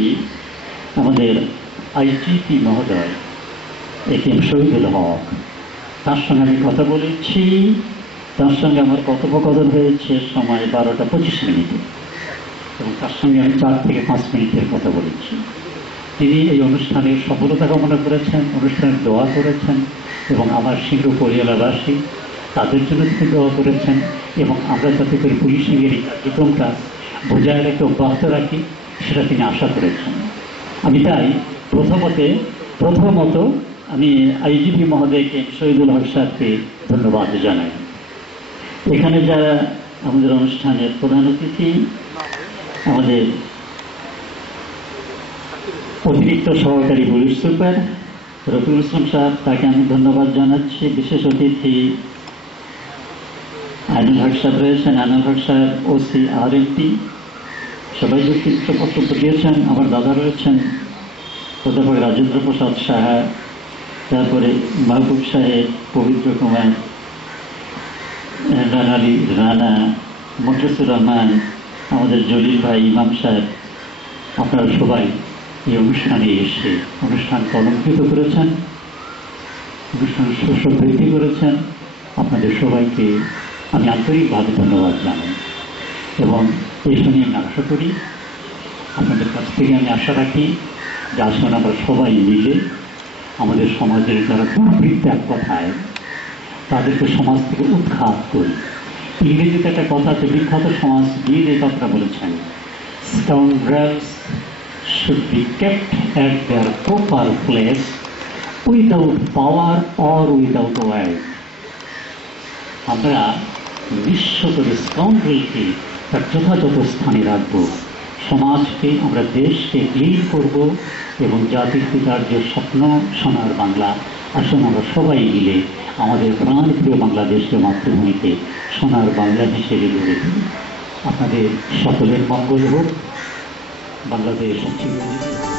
আমাদের আইজিপি মহোদয় একেএম শহীদুল হক, তার সঙ্গে আমি কথা বলেছি। তার সঙ্গে আমার কথোপকথন হয়েছে সময় 12টা 25 মিনিটে, এবং তার সঙ্গে আমি 4 থেকে 5 মিনিটের কথা বলেছি। তিনি এই অনুষ্ঠানের সফলতা কামনা করেছেন, অনুষ্ঠানের দোয়া করেছেন, এবং আমার সিংহ পরিয়ালাবাসী তাদের জন্য তিনি দোয়া করেছেন, এবং আমরা যাতে করে পুলিশিংয়ের এই কার্যক্রমটা বজায় রেখে অব্যাহত রাখি সেটা তিনি আশা করেছেন। আমি তাই প্রথমত আমি আইজিপি মহোদয়কে, শহীদুল হক সাহেবকে ধন্যবাদ জানাই। এখানে যারা আমাদের অনুষ্ঠানের প্রধান অতিথি, আমাদের অতিরিক্ত সহকারী পুলিশ সুপার রফিকুল ইসলাম সাহেব, তাকে আমি ধন্যবাদ জানাচ্ছি। বিশেষ অতিথি আইনুল হক সাহেব রয়েছেন, আইনুল হক সাহেব ওসি RMP, সবাই যুক্তিযুক্ত বক্তব্য দিয়েছেন। আমার দাদা রয়েছেন অধ্যাপক রাজেন্দ্র প্রসাদ সাহা, তারপরে মাহবুব সাহেব, পবিত্র কুমার, রানালি রানা, মুখলিসুর রহমান, আমাদের জলিল ভাই, ইমাম সাহেব, আপনারা সবাই এই অনুষ্ঠানে এসে অনুষ্ঠানকে অলঙ্কৃত করেছেন, অনুষ্ঠান সুসমৃদ্ধি করেছেন। আপনাদের সবাইকে আমি আন্তরিকভাবে ধন্যবাদ জানাই, এবং এই শুনে আমি আশা করি, আপনাদের কাছ থেকে আমি আশা রাখি যে আসুন আমরা সবাই মিলে আমাদের সমাজের যারা দুর্বৃত্ত এক কথায়, তাদেরকে সমাজ থেকে উৎখাত করি। ইংরেজিতে একটা কথা আছে, বিখ্যাত সমাজ দিয়ে এই কথাটা বলেছেন, scoundrels should be kept at their proper place without power or without wealth. আমরা বিশ্ব করে স্কাউন্ড্রেলকে তার যথাযথ স্থানে রাখবো, সমাজকে, আমরা দেশকে ক্লিন করব, এবং জাতির পিতার যে স্বপ্ন সোনার বাংলা, আসুন আমরা সবাই মিলে আমাদের প্রাণপ্রিয় বাংলাদেশকে, মাতৃভূমিকে সোনার বাংলা হিসেবে গড়ে তুলি। আপনাদের সকলের মঙ্গল হোক। বাংলাদেশ চিরজীবী।